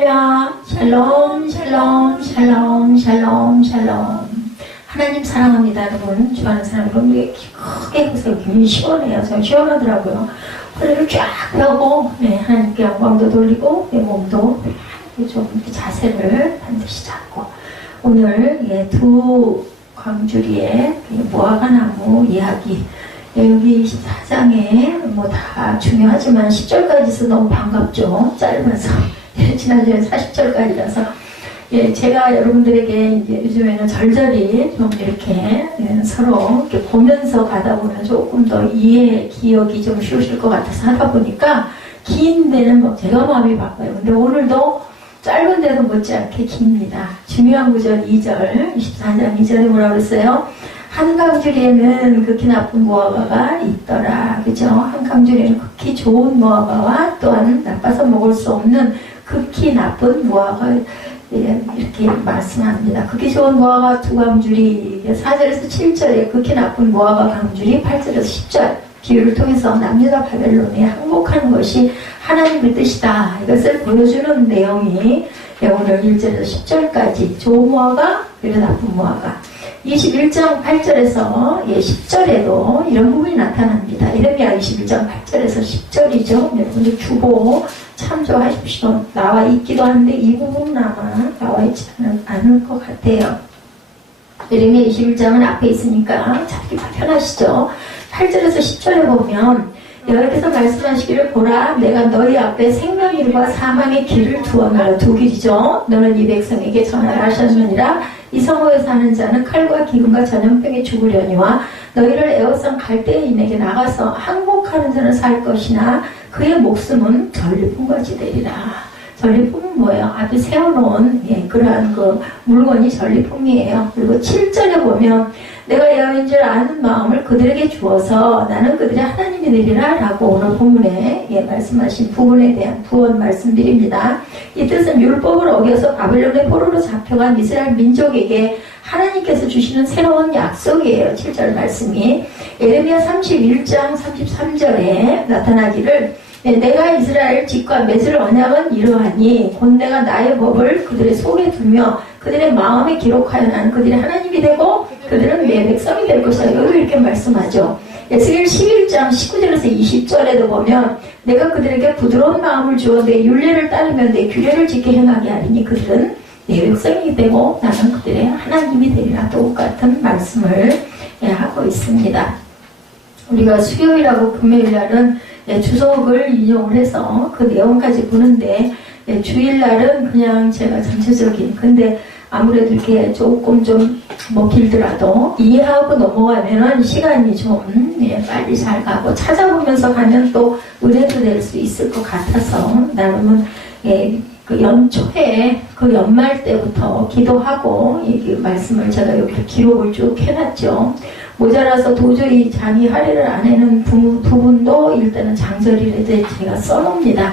할렐루야. 샬롬, 샬롬, 샬롬, 샬롬, 샬롬. 하나님 사랑합니다, 여러분. 좋아하는 사람, 여러분, 크게 해보세요. 기분이 시원해요. 저 시원하더라고요. 허리를 쫙 펴고, 네, 하나님께 영광도 돌리고, 내 몸도 좀 자세를 반드시 잡고. 오늘, 두 광주리의 무화과나무 이야기. 여기 24장에 뭐 다 중요하지만 10절까지서 너무 반갑죠. 짧아서. 지난주에 40절까지라서. 제가 여러분들에게 이제 요즘에는 절절히 좀 이렇게 서로 이렇게 보면서 가다 보면 조금 더 이해, 기억이 좀 쉬우실 것 같아서 하다 보니까 긴 데는 뭐 제가 마음이 바빠요. 근데 오늘도 짧은 데도 못지않게 깁니다. 중요한 구절 2절, 24장 2절에 뭐라고 그랬어요? 한 강주리에는 극히 나쁜 무화과가 있더라. 그죠? 한 강주리에는 극히 좋은 무화과와 또한 나빠서 먹을 수 없는 극히 나쁜 무화과 이렇게 말씀합니다. 극히 좋은 무화과 두 강주리 4절에서 7절에 극히 나쁜 무화과 강주리 8절에서 10절 비유를 통해서 남유다 바벨론에 항복하는 것이 하나님의 뜻이다. 이것을 보여주는 내용이 오늘 1절에서 10절까지 좋은 무화과 그리고 나쁜 무화과 21장 8절에서 10절에도 이런 부분이 나타납니다. 이르미야 21장 8절에서 10절이죠. 여러분들 주보 참조하십시오. 나와 있기도 한데 이 부분은 아마 나와 있지 않을 것 같아요. 이르미야 21장은 앞에 있으니까 찾기가 편하시죠. 8절에서 10절에 보면 여호와께서 말씀하시기를 보라 내가 너희 앞에 생명길과 사망의 길을 두었노라. 두 길이죠. 너는 이 백성에게 전하라 하셨느니라. 이 성읍에 사는 자는 칼과 기근과 전염병에 죽으려니와 너희를 에워싼 갈대인에게 나가서 항복하는 자는 살 것이나 그의 목숨은 전리품같이 되리라. 전리품은 뭐예요? 앞에 세워놓은 그러한 그 물건이 전리품이에요. 그리고 7절에 보면 내가 여호와인 줄 아는 마음을 그들에게 주어서 나는 그들의 하나님이 되리라 라고 오늘 본문에 말씀하신 부분에 대한 부언 말씀드립니다. 이 뜻은 율법을 어겨서 바벨론의 포로로 잡혀간 이스라엘 민족에게 하나님께서 주시는 새로운 약속이에요. 7절 말씀이 예레미야 31장 33절에 나타나기를 내가 이스라엘 집과 맺을 언약은 이러하니 곧 내가 나의 법을 그들의 속에 두며 그들의 마음에 기록하여 나는 그들의 하나님이 되고 그들은 내 백성이 될 것이다. 여기도 이렇게 말씀하죠. 에스겔 11장 19절에서 20절에도 보면 내가 그들에게 부드러운 마음을 주어 내 율례를 따르며 내 규례를 지켜 행하게 하리니 그들은 내 백성이 되고 나는 그들의 하나님이 되리라. 똑같은 말씀을 하고 있습니다. 우리가 수요일하고 금요일날은 주석을 인용을 해서 그 내용까지 보는데 주일날은 그냥 제가 전체적인 근데 아무래도 이렇게 조금 좀 뭐 길더라도 이해하고 넘어가면은 시간이 좀 빨리 잘 가고 찾아보면서 가면 또 은혜도 될 수 있을 것 같아서 나름은 그 연초에 그 연말 때부터 기도하고 이 말씀을 제가 여기 기록을 쭉 해놨죠. 모자라서 도저히 잠이 할애를 안 하는 부분도 일단은 장절일에 제가 써놓습니다.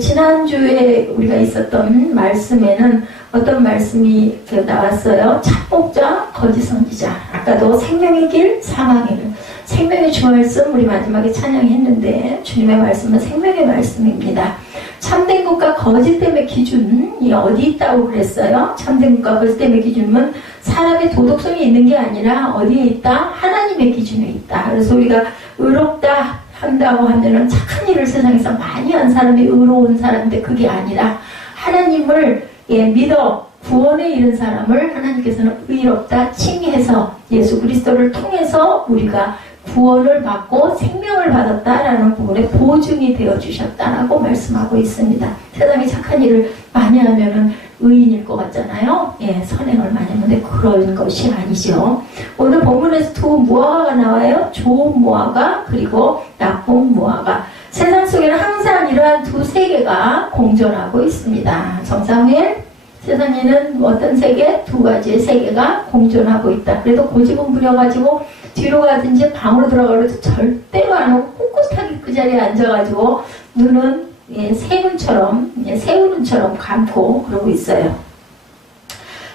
지난주에 우리가 있었던 말씀에는 어떤 말씀이 나왔어요? 착복자, 거짓 선지자. 아까도 생명의 길, 사망의 길. 생명의 주말씀 우리 마지막에 찬양했는데 주님의 말씀은 생명의 말씀입니다. 참된 것과 거짓됨의 기준이 어디 있다고 그랬어요? 참된 것과 거짓됨의 기준은 사람의 도덕성이 있는 게 아니라 어디에 있다? 하나님의 기준에 있다. 그래서 우리가 의롭다 한다고 하면은 착한 일을 세상에서 많이 한 사람이 의로운 사람인데 그게 아니라 하나님을 믿어 구원에 이른 사람을 하나님께서는 의롭다 칭해서 예수 그리스도를 통해서 우리가 구원을 받고 생명을 받았다라는 부분에 보증이 되어 주셨다라고 말씀하고 있습니다. 세상에 착한 일을 많이 하면은 의인일 것 같잖아요. 선행을 많이 하는데 그런 것이 아니죠. 오늘 본문에서 두 무화과가 나와요. 좋은 무화과 그리고 나쁜 무화과. 세상 속에는 항상 이러한 두 세계가 공존하고 있습니다. 정상회 세상에는 어떤 세계? 두 가지의 세계가 공존하고 있다. 그래도 고집은 부려가지고 뒤로 가든지 방으로 들어가도 절대로 안 하고 꿋꿋하게 그 자리에 앉아가지고 눈은 새우눈처럼 감고 그러고 있어요.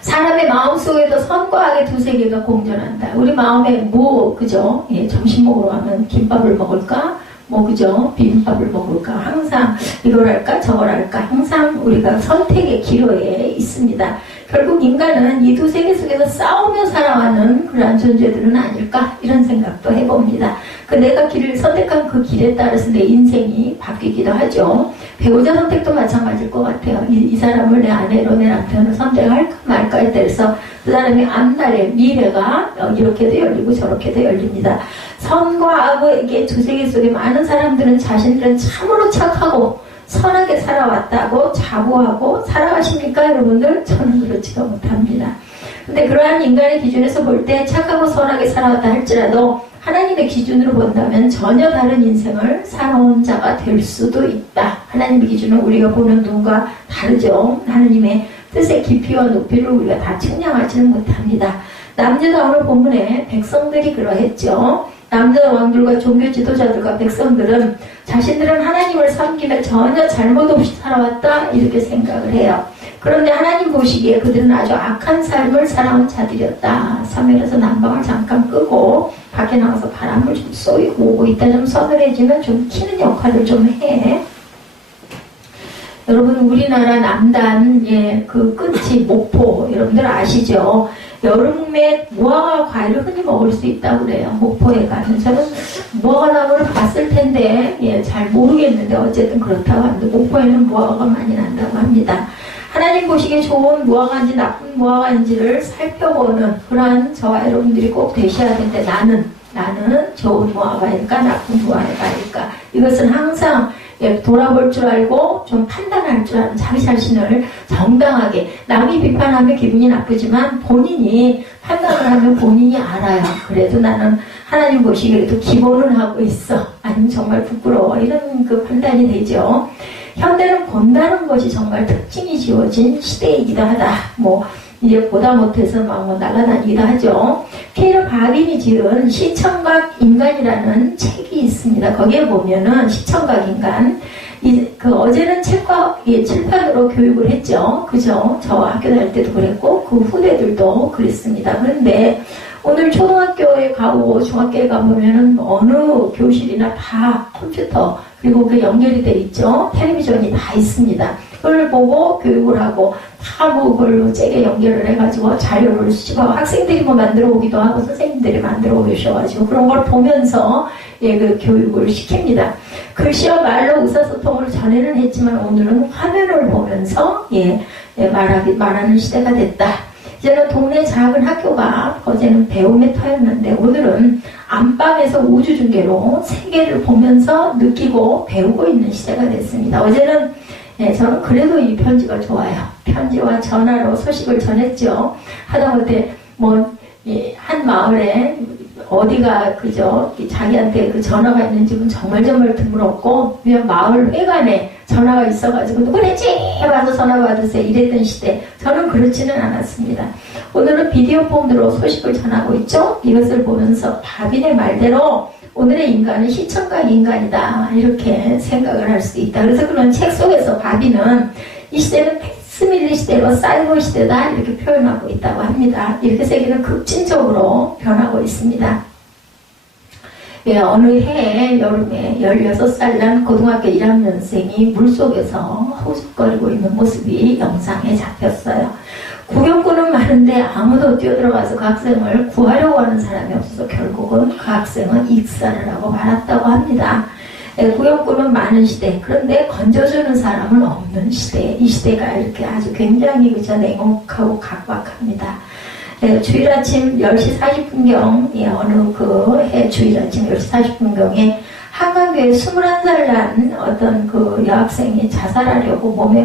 사람의 마음속에도 선과 악의 두 세계가 공존한다. 우리 마음에 그죠? 점심 먹으러 가면 김밥을 먹을까? 뭐 그죠? 비빔밥을 먹을까? 항상 이걸 할까? 저걸 할까? 항상 우리가 선택의 기로에 있습니다. 결국 인간은 이 두 세계 속에서 싸우며 살아가는 그러한 존재들은 아닐까? 이런 생각도 해봅니다. 내가 길을 선택한 그 길에 따라서 내 인생이 바뀌기도 하죠. 배우자 선택도 마찬가지일 것 같아요. 이 사람을 내 아내로 내 남편을 선택할까 말까에 따라서 그 사람의 앞날의 미래가 이렇게도 열리고 저렇게도 열립니다. 선과 악에게 두 세계 속에 많은 사람들은 자신들은 참으로 착하고 선하게 살아왔다고 자부하고 살아가십니까 여러분들? 저는 그렇지가 못합니다. 근데 그러한 인간의 기준에서 볼 때 착하고 선하게 살아왔다 할지라도 하나님의 기준으로 본다면 전혀 다른 인생을 살아온 자가 될 수도 있다. 하나님의 기준은 우리가 보는 눈과 다르죠. 하나님의 뜻의 깊이와 높이를 우리가 다 측량하지는 못합니다. 남유다 오늘 본문에 백성들이 그러했죠. 남자 왕들과 종교 지도자들과 백성들은 자신들은 하나님을 섬기며 전혀 잘못 없이 살아왔다 이렇게 생각을 해요. 그런데 하나님 보시기에 그들은 아주 악한 삶을 살아온 자들이었다. 사무엘에서 난방을 잠깐 끄고 밖에 나가서 바람을 좀 쏘이고 이따 좀 서늘해지면 좀 키는 역할을 좀 해. 여러분 우리나라 남단 그 끝이 목포 여러분들 아시죠? 여름에 무화과 과일을 흔히 먹을 수 있다고 그래요. 목포에 가면 저는 무화과 나무를 봤을 텐데 잘 모르겠는데 어쨌든 그렇다고 하는데 목포에는 무화과가 많이 난다고 합니다. 하나님 보시기에 좋은 무화과인지 나쁜 무화과인지를 살펴보는 그러한 저와 여러분들이 꼭 되셔야 되는데 나는 좋은 무화과일까 나쁜 무화과일까 이것은 항상 돌아볼 줄 알고 좀 판단할 줄 아는 자기 자신을 정당하게 남이 비판하면 기분이 나쁘지만 본인이 판단을 하면 본인이 알아요. 그래도 나는 하나님 보시기에도 기본은 하고 있어. 아니면 정말 부끄러워. 이런 그 판단이 되죠. 현대는 본다는 것이 정말 특징이 지어진 시대이기도 하다. 이제 보다 못해서 막 날아다니기도 하죠. 케이로 바빈이 지은 시청각 인간이라는 책이 있습니다. 거기에 보면은 시청각 인간, 어제는 책과 칠판으로 교육을 했죠. 그죠? 저 학교 다닐 때도 그랬고, 그 후배들도 그랬습니다. 그런데 오늘 초등학교에 가고 중학교에 가보면은 어느 교실이나 다 컴퓨터, 그리고 그 연결이 돼 있죠. 텔레비전이 다 있습니다. 그걸 보고 교육을 하고 다 그걸로 째게 연결을 해가지고 자료를 쓰고 학생들이 만들어 오기도 하고 선생님들이 만들어 오셔가지고 그런 걸 보면서 그 교육을 시킵니다. 글씨와 말로 의사소통을 전에는 했지만 오늘은 화면을 보면서 말하는 시대가 됐다. 이제는 동네 작은 학교가 어제는 배움의 터였는데 오늘은 안방에서 우주중계로 세계를 보면서 느끼고 배우고 있는 시대가 됐습니다. 어제는 저는 그래도 이 편지가 좋아요. 편지와 전화로 소식을 전했죠. 하다못해 한 마을에 어디가 그죠 자기한테 그 전화가 있는 집은 정말 드물었고 그냥 마을 회관에 전화가 있어가지고 누구랬지? 와서 전화 받으세요. 이랬던 시대. 저는 그렇지는 않았습니다. 오늘은 비디오 폰으로 소식을 전하고 있죠. 이것을 보면서 바빈의 말대로 오늘의 인간은 시청각 인간이다. 이렇게 생각을 할 수 있다. 그래서 그런 책 속에서 바비는 이 시대는 패스밀리 시대로 사이버 시대다. 이렇게 표현하고 있다고 합니다. 이렇게 세계는 급진적으로 변하고 있습니다. 어느 해 여름에 16살 난 고등학교 1학년생이 물속에서 허우적거리고 있는 모습이 영상에 잡혔어요. 구경꾼은 많은데 아무도 뛰어들어가서 그 학생을 구하려고 하는 사람이 없어서 결국은 그 학생은 익사를 하고 말았다고 합니다. 구경꾼은 많은 시대, 그런데 건져주는 사람은 없는 시대. 이 시대가 이렇게 아주 굉장히 냉혹하고 각박합니다. 주일 아침 10시 40분경 어느 그 해 주일 아침 10시 40분경에 한강교에 21살 난 어떤 그 여학생이 자살하려고 물에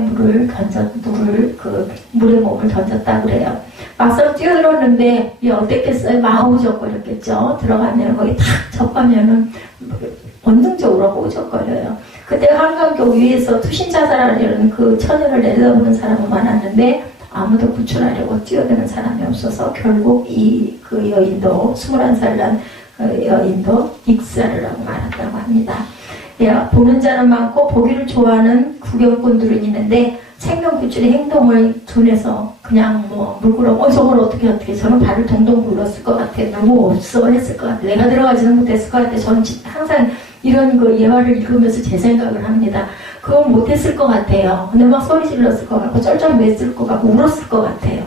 몸을 던졌다고 그래요. 막상 뛰어들었는데 어땠겠어요? 마우적거렸겠죠. 들어가면 거기 탁 접하면은 본능적으로 호적거려요. 그때 한강교 위에서 투신 자살하려는 그 처녀를 내려다보는 사람은 많았는데 아무도 구출하려고 뛰어드는 사람이 없어서 결국 그 여인도 21살 난 여인도 익사를 하고 말았다고 합니다. 보는 자는 많고 보기를 좋아하는 구경꾼들은 있는데 생명 구출의 행동을 둔해서 그냥 물구러 저걸 어떻게 저는 발을 동동 굴렀을 것 같아. 너무 없어 했을 것 같아. 내가 들어가지는 못했을 것 같아. 저는 항상 이런 그 예화를 읽으면서 제 생각을 합니다. 그건 못했을 것 같아요. 근데 막 소리 질렀을 것 같고 쩔쩔맸을 것 같고 울었을 것 같아요.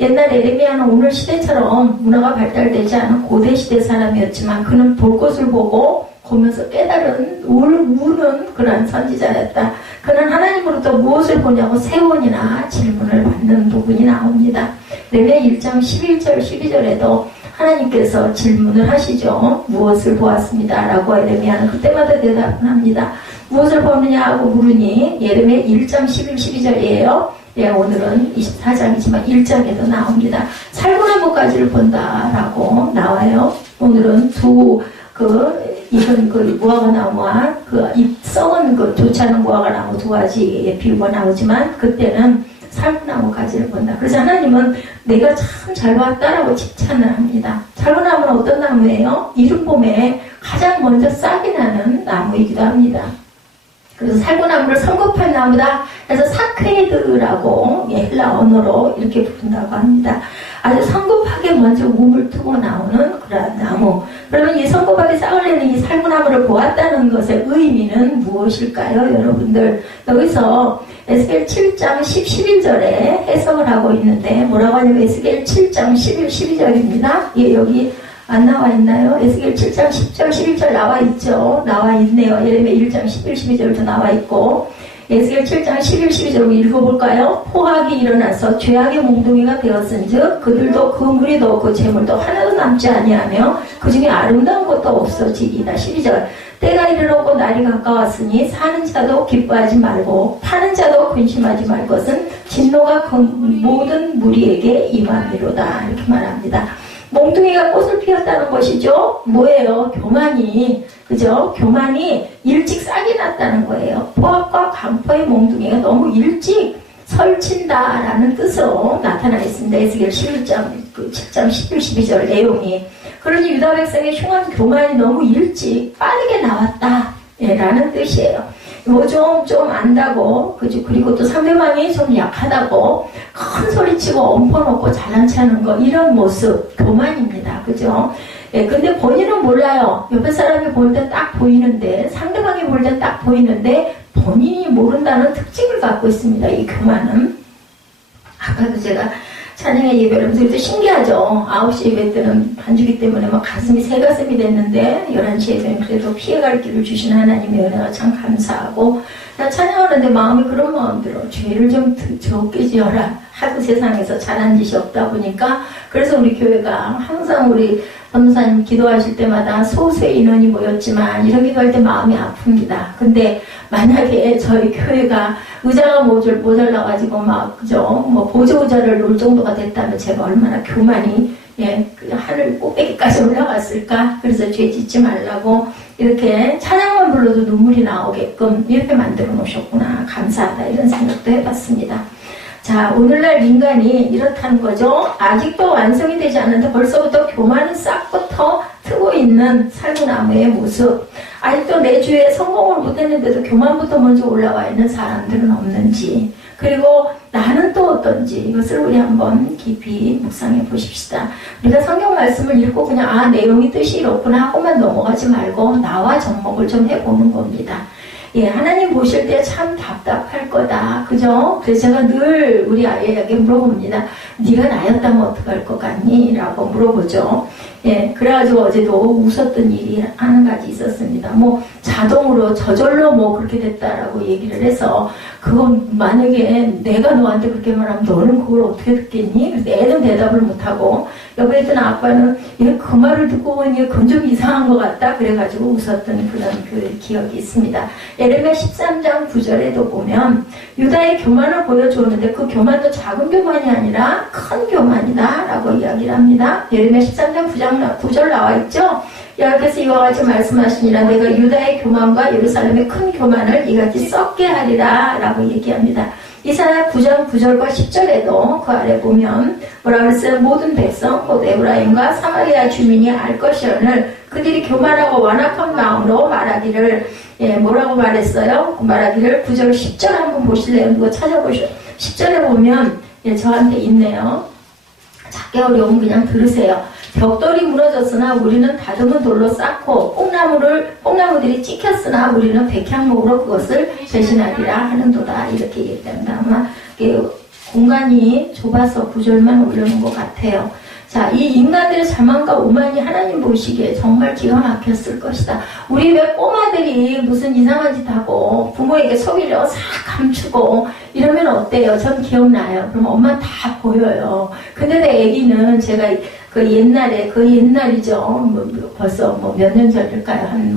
옛날 에레미야는 오늘 시대처럼 문화가 발달되지 않은 고대 시대 사람이었지만 그는 볼 것을 보고 보면서 깨달은 우는 그런 선지자였다. 그는 하나님으로부터 무엇을 보냐고 세 번이나 질문을 받는 부분이 나옵니다. 레위기야 1장 11절 12절에도 하나님께서 질문을 하시죠. 무엇을 보았습니다. 라고 에레미야는 그때마다 대답을 합니다. 무엇을 보느냐 하고 물으니 예레미야 1장 11, 12절이에요. 예, 오늘은 24장이지만 1장에도 나옵니다. 살구나무까지를 본다라고 나와요. 오늘은 이런 무화과 나무와 잎 썩은 좋지 않은 무화과 나무 두 가지의 비유가 나오지만 그때는 살구나무까지를 본다. 그래서 하나님은 내가 참 잘 봤다라고 칭찬을 합니다. 살구나무는 어떤 나무예요? 이른봄에 가장 먼저 싹이 나는 나무이기도 합니다. 그래서 살구나무를 성급한 나무다 해서 사크레드라고 헬라 언어로 이렇게 부른다고 합니다. 아주 성급하게 먼저 우물 트고 나오는 그런 나무. 그러면 이 성급하게 싹을 내는 이 살구나무를 보았다는 것의 의미는 무엇일까요? 여러분들 여기서 에스겔 7장 10, 11절에 해석을 하고 있는데 뭐라고 하냐면 에스겔 7장 11, 12절입니다. 예, 여기 안 나와 있나요? 에스겔 7장 10절, 11절 나와 있죠? 나와 있네요. 예레미야 1장 11, 12절도 나와 있고 에스겔 7장 11, 12절 읽어볼까요? 포악이 일어나서 죄악의 몽둥이가 되었은즉 그들도 그 무리도 그 재물도 하나도 남지 아니하며 그 중에 아름다운 것도 없어지리이다. 12절 때가 이르렀고 날이 가까웠으니 사는 자도 기뻐하지 말고 파는 자도 근심하지 말 것은 진노가 그 모든 무리에게 임함이로다. 이렇게 말합니다. 몽둥이가 꽃을 피웠다는 것이죠. 뭐예요? 교만이, 그죠? 교만이 일찍 싹이 났다는 거예요. 포악과 강포의 몽둥이가 너무 일찍 설친다라는 뜻으로 나타나 있습니다. 에스겔 11장, 7장 11, 12절 내용이. 그러니 유다 백성의 흉한 교만이 너무 일찍 빠르게 나왔다. 라는 뜻이에요. 뭐 좀 안다고, 그죠? 그리고 또 상대방이 좀 약하다고 큰 소리 치고 엎어놓고 잘난 체하는 거, 이런 모습, 교만입니다. 그죠? 예, 근데 본인은 몰라요. 옆에 사람이 볼 때 딱 보이는데, 상대방이 볼 때 딱 보이는데, 본인이 모른다는 특징을 갖고 있습니다. 이 교만은. 아까도 제가 찬양의 예배를 하면서 그때 신기하죠. 9시 예배 때는 반주기 때문에 막 가슴이 새 가슴이 됐는데 11시 예배는 그래도 피해갈 길을 주신 하나님의 은혜가 참 감사하고 나 찬양하는데 마음이 그런 마음 들어. 죄를 좀 적게 지어라. 하도 세상에서 잘한 짓이 없다 보니까 그래서 우리 교회가 항상 우리 전도사님 기도하실 때마다 소수의 인원이 모였지만 이런 기도할 때 마음이 아픕니다. 근데 만약에 저희 교회가 의자가 모자라가지고 막 그죠 뭐 보조 의자를 놓을 정도가 됐다면 제가 얼마나 교만이 하늘 꼭대기까지 올라갔을까. 그래서 죄 짓지 말라고 이렇게 찬양만 불러도 눈물이 나오게끔 이렇게 만들어 놓으셨구나. 감사하다 이런 생각도 해봤습니다. 자, 오늘날 인간이 이렇다는 거죠. 아직도 완성이 되지 않는데 벌써부터 교만은 싹부터 트고 있는 살구나무의 모습. 아직도 내 주에 성공을 못했는데도 교만부터 먼저 올라와 있는 사람들은 없는지, 그리고 나는 또 어떤지 이것을 우리 한번 깊이 묵상해 보십시다. 우리가 성경 말씀을 읽고 그냥 내용이 뜻이 이렇구나 하고만 넘어가지 말고 나와 접목을 좀 해보는 겁니다. 예, 하나님 보실 때 참 답답할 거다. 그죠? 그래서 제가 늘 우리 아이에게 물어봅니다. 네가 나였다면 어떡할 것 같니? 라고 물어보죠. 예, 그래가지고 어제도 웃었던 일이 한 가지 있었습니다. 뭐 자동으로 저절로 뭐 그렇게 됐다라고 얘기를 해서 그건 만약에 내가 너한테 그렇게 말하면 너는 그걸 어떻게 듣겠니? 그래서 애는 대답을 못하고 옆에 있던 아빠는 얘 그 말을 듣고 보니 그건 좀 이상한 것 같다. 그래가지고 웃었던 그런 그 기억이 있습니다. 예레미야 13장 9절에도 보면 유다의 교만을 보여주었는데 그 교만도 작은 교만이 아니라 큰 교만이다 라고 이야기를 합니다. 예레미야 13장 9절 나와 있죠. 여호와께서 이와 같이 말씀하시니라 내가 유다의 교만과 예루살렘의 큰 교만을 이같이 썩게 하리라 라고 얘기합니다. 이사야 9장 9절과 10절에도 그 아래 보면 뭐라고 했어요? 모든 백성 곧 에브라임과 사마리아 주민이 알 것이오늘 그들이 교만하고 완악한 마음으로 말하기를 뭐라고 말했어요? 말하기를 9절 10절 한번 보실래요? 그거 찾아보셔. 10절에 보면 저한테 있네요. 작게 어려우면 그냥 들으세요. 벽돌이 무너졌으나 우리는 다듬은 돌로 쌓고 뽕나무들이 찍혔으나 우리는 백향목으로 그것을 대신하리라 하는도다. 이렇게 얘기합니다. 아마 공간이 좁아서 구절만 올려놓은 것 같아요. 자, 이 인간들의 자만과 오만이 하나님 보시기에 정말 기가 막혔을 것이다. 우리 왜 꼬마들이 무슨 이상한 짓 하고 부모에게 속이려고 싹 감추고 이러면 어때요? 전 기억나요. 그럼 엄마 다 보여요. 근데 내 애기는 제가 그 옛날이죠. 벌써 몇 년 전일까요? 한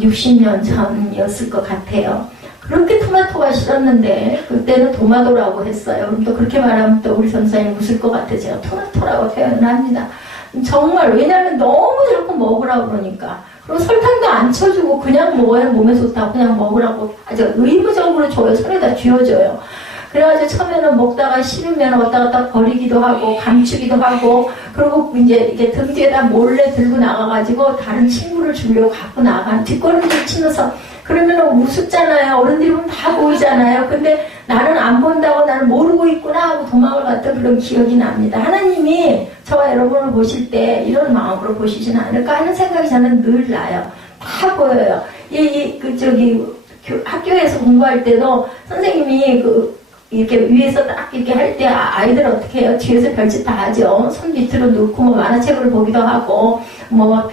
60년 전이었을 것 같아요. 그렇게 토마토가 싫었는데 그때는 도마도라고 했어요. 그럼 또 그렇게 말하면 또 우리 선생님 웃을 것 같아. 제가 토마토라고 표현을 합니다. 정말 왜냐하면 너무 자꾸 먹으라고 그러니까. 그리고 설탕도 안 쳐주고 그냥 먹어야 몸에 좋다고 그냥 먹으라고 아주 의무적으로 줘요. 손에다 쥐어줘요. 그래가지고 처음에는 먹다가 싫으면 왔다 갔다 버리기도 하고 감추기도 하고 그리고 이제 이렇게 등 뒤에다 몰래 들고 나가가지고 다른 친구를 주려고 갖고 나간 뒷걸음질 치면서 그러면 우습잖아요. 어른들이 보면 다 보이잖아요. 근데 나는 안 본다고 나는 모르고 있구나 하고 도망을 갔던 그런 기억이 납니다. 하나님이 저와 여러분을 보실 때 이런 마음으로 보시지는 않을까 하는 생각이 저는 늘 나요. 다 보여요. 학교에서 공부할 때도 선생님이 이렇게 위에서 딱 이렇게 할 때 아이들 어떻게 해요? 뒤에서 별짓 다 하죠. 손 밑으로 놓고 만화책을 보기도 하고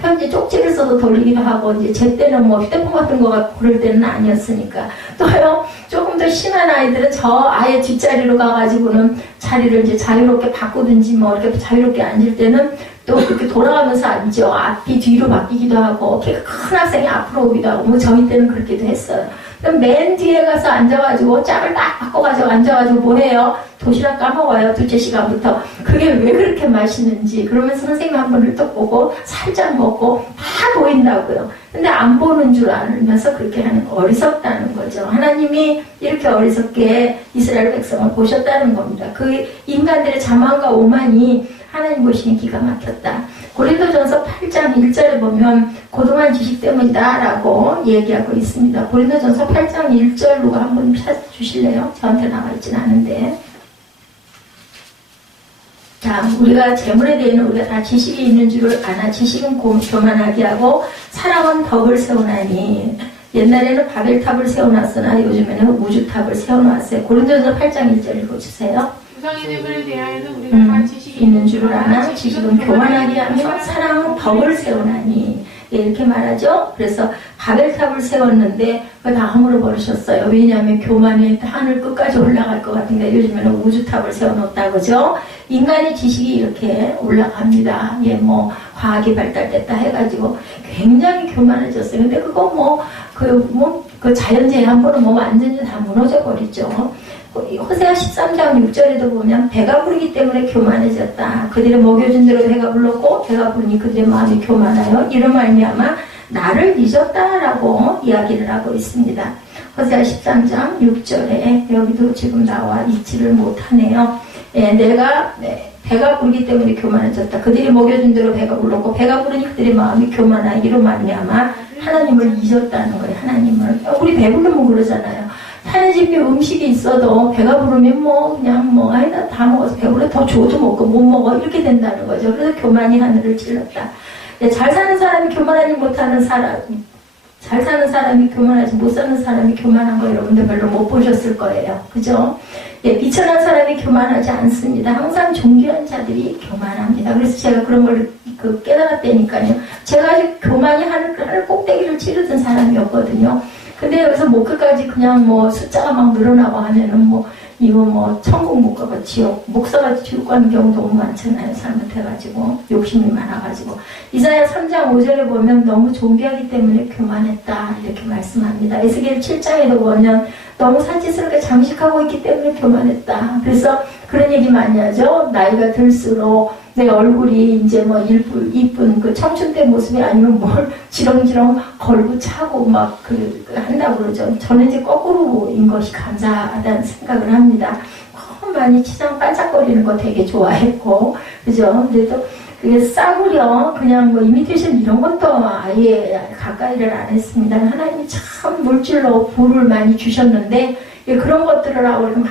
편지 쪽지를 써서 돌리기도 하고 이제 제 때는 휴대폰 같은 거 갖고 그럴 때는 아니었으니까 또요 조금 더 심한 아이들은 저 아예 뒷자리로 가가지고는 자리를 이제 자유롭게 바꾸든지 이렇게 자유롭게 앉을 때는 또 그렇게 돌아가면서 앉죠. 앞이 뒤로 바뀌기도 하고 키가 큰 학생이 앞으로 오기도 하고 저희 때는 그렇게도 했어요. 그럼 맨 뒤에 가서 앉아가지고 짝을 딱 바꿔가지고 앉아가지고 뭐해요? 도시락 까먹어요. 둘째 시간부터. 그게 왜 그렇게 맛있는지. 그러면서 선생님 한 번을 또 보고 살짝 먹고 다 보인다고요. 근데 안 보는 줄 알면서 그렇게 하는 거 어리석다는 거죠. 하나님이 이렇게 어리석게 이스라엘 백성을 보셨다는 겁니다. 그 인간들의 자만과 오만이 하나님 보시니 기가 막혔다. 고린도전서 8장 1절에 보면 고등한 지식 때문이다 라고 얘기하고 있습니다. 고린도전서 8장 1절 누가 한번 찾아주실래요? 저한테 나와 있지는 않은데. 자, 우리가 재물에 대해는 우리가 다 지식이 있는 줄을 아나 지식은 교만하게 하고 사랑은 덕을 세우나니 옛날에는 바벨탑을 세워놨으나 요즘에는 우주탑을 세워놨어요. 고린도전서 8장 1절 읽어주세요. 우상의들에 대하여는 우리가 다 지식이 있는 줄을 아나 지식은 교만하게 하며 사랑은 덕을 세우나니 이렇게 말하죠. 그래서 바벨탑을 세웠는데 그거 다 허물어 버리셨어요. 왜냐하면 교만에 하늘 끝까지 올라갈 것 같은데 요즘에는 우주탑을 세워놓았다 그죠. 인간의 지식이 이렇게 올라갑니다. 과학이 발달됐다 해가지고 굉장히 교만해졌어요. 근데 그거 그 자연재해 한 번은 완전히 다 무너져 버리죠. 호세아 13장 6절에도 보면 배가 부르기 때문에 교만해졌다. 그들의 먹여준 대로 배가 불렀고 배가 부르니 그들의 마음이 교만하여 이런 말미암아 나를 잊었다라고 이야기를 하고 있습니다. 호세아 13장 6절에 여기도 지금 나와 있지를 못하네요. 내가 배가 부르기 때문에 교만해졌다. 그들이 먹여준 대로 배가 불렀고 배가 부르니 그들의 마음이 교만하여 이런 말미암아 하나님을 잊었다는 거예요. 하나님을. 우리 배부르면 그러잖아요. 사는 집에 음식이 있어도 배가 부르면 아니다 다 먹어서 배불러 더 줘도 먹고 못 먹어 이렇게 된다는 거죠. 그래서 교만이 하늘을 찔렀다. 잘 사는 사람이 교만하지 못하는 사람, 잘 사는 사람이 교만하지 못 사는 사람이 교만한 거 여러분들 별로 못 보셨을 거예요. 그죠? 비천한 사람이 교만하지 않습니다. 항상 존귀한 자들이 교만합니다. 그래서 제가 그런 걸 깨달았다니까요. 제가 아직 교만이 하늘 꼭대기를 찌르던 사람이었거든요. 근데 여기서 목끝까지 그냥 숫자가 막 늘어나고 하면은 이거 천국 못 가고 목사가 지옥 가는 경우 너무 많잖아요. 잘못해가지고 욕심이 많아가지고. 이사야 3장 5절에 보면 너무 존귀하기 때문에 교만했다 이렇게 말씀합니다. 에스겔 7장에도 보면 너무 산짓스럽게 장식하고 있기 때문에 교만했다. 그래서 그런 얘기 많이 하죠. 나이가 들수록 내 얼굴이 이제 이쁜 그 청춘 때 모습이 아니면 뭘 지렁지렁 걸고 차고 한다고 그러죠. 저는 이제 거꾸로인 것이 감사하다는 생각을 합니다. 많이 치장 반짝거리는 거 되게 좋아했고, 그죠? 근데 또 그게 싸구려 그냥 이미테이션 이런 것도 아예 가까이를 안 했습니다. 하나님이 참 물질로 부를 많이 주셨는데 그런 것들을 하고 막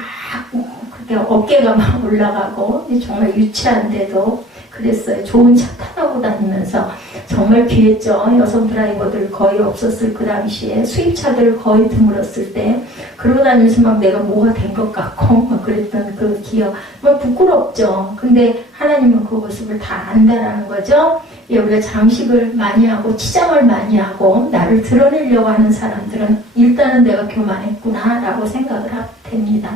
어깨가 막 올라가고 정말 유치한데도 그랬어요. 좋은 차 타고 다니면서 정말 귀했죠. 여성 드라이버들 거의 없었을 그 당시에 수입차들 거의 드물었을 때 그러고 다니면서 막 내가 뭐가 된 것 같고 막 그랬던 그 기억. 막 부끄럽죠. 근데 하나님은 그 모습을 다 안다라는 거죠. 예, 우리가 장식을 많이 하고 치장을 많이 하고 나를 드러내려고 하는 사람들은 일단은 내가 교만했구나 라고 생각을 하게 됩니다.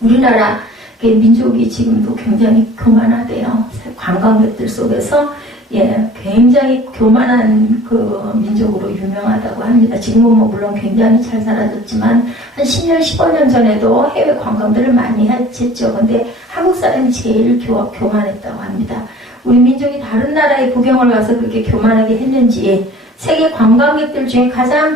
우리나라 민족이 지금도 굉장히 교만하대요. 관광객들 속에서 예, 굉장히 교만한 그 민족으로 유명하다고 합니다. 지금은 뭐 물론 굉장히 잘 사라졌지만 한 10년, 15년 전에도 해외 관광들을 많이 했죠. 근데 한국 사람이 제일 교만했다고 합니다. 우리 민족이 다른 나라에 구경을 가서 그렇게 교만하게 했는지 세계 관광객들 중에 가장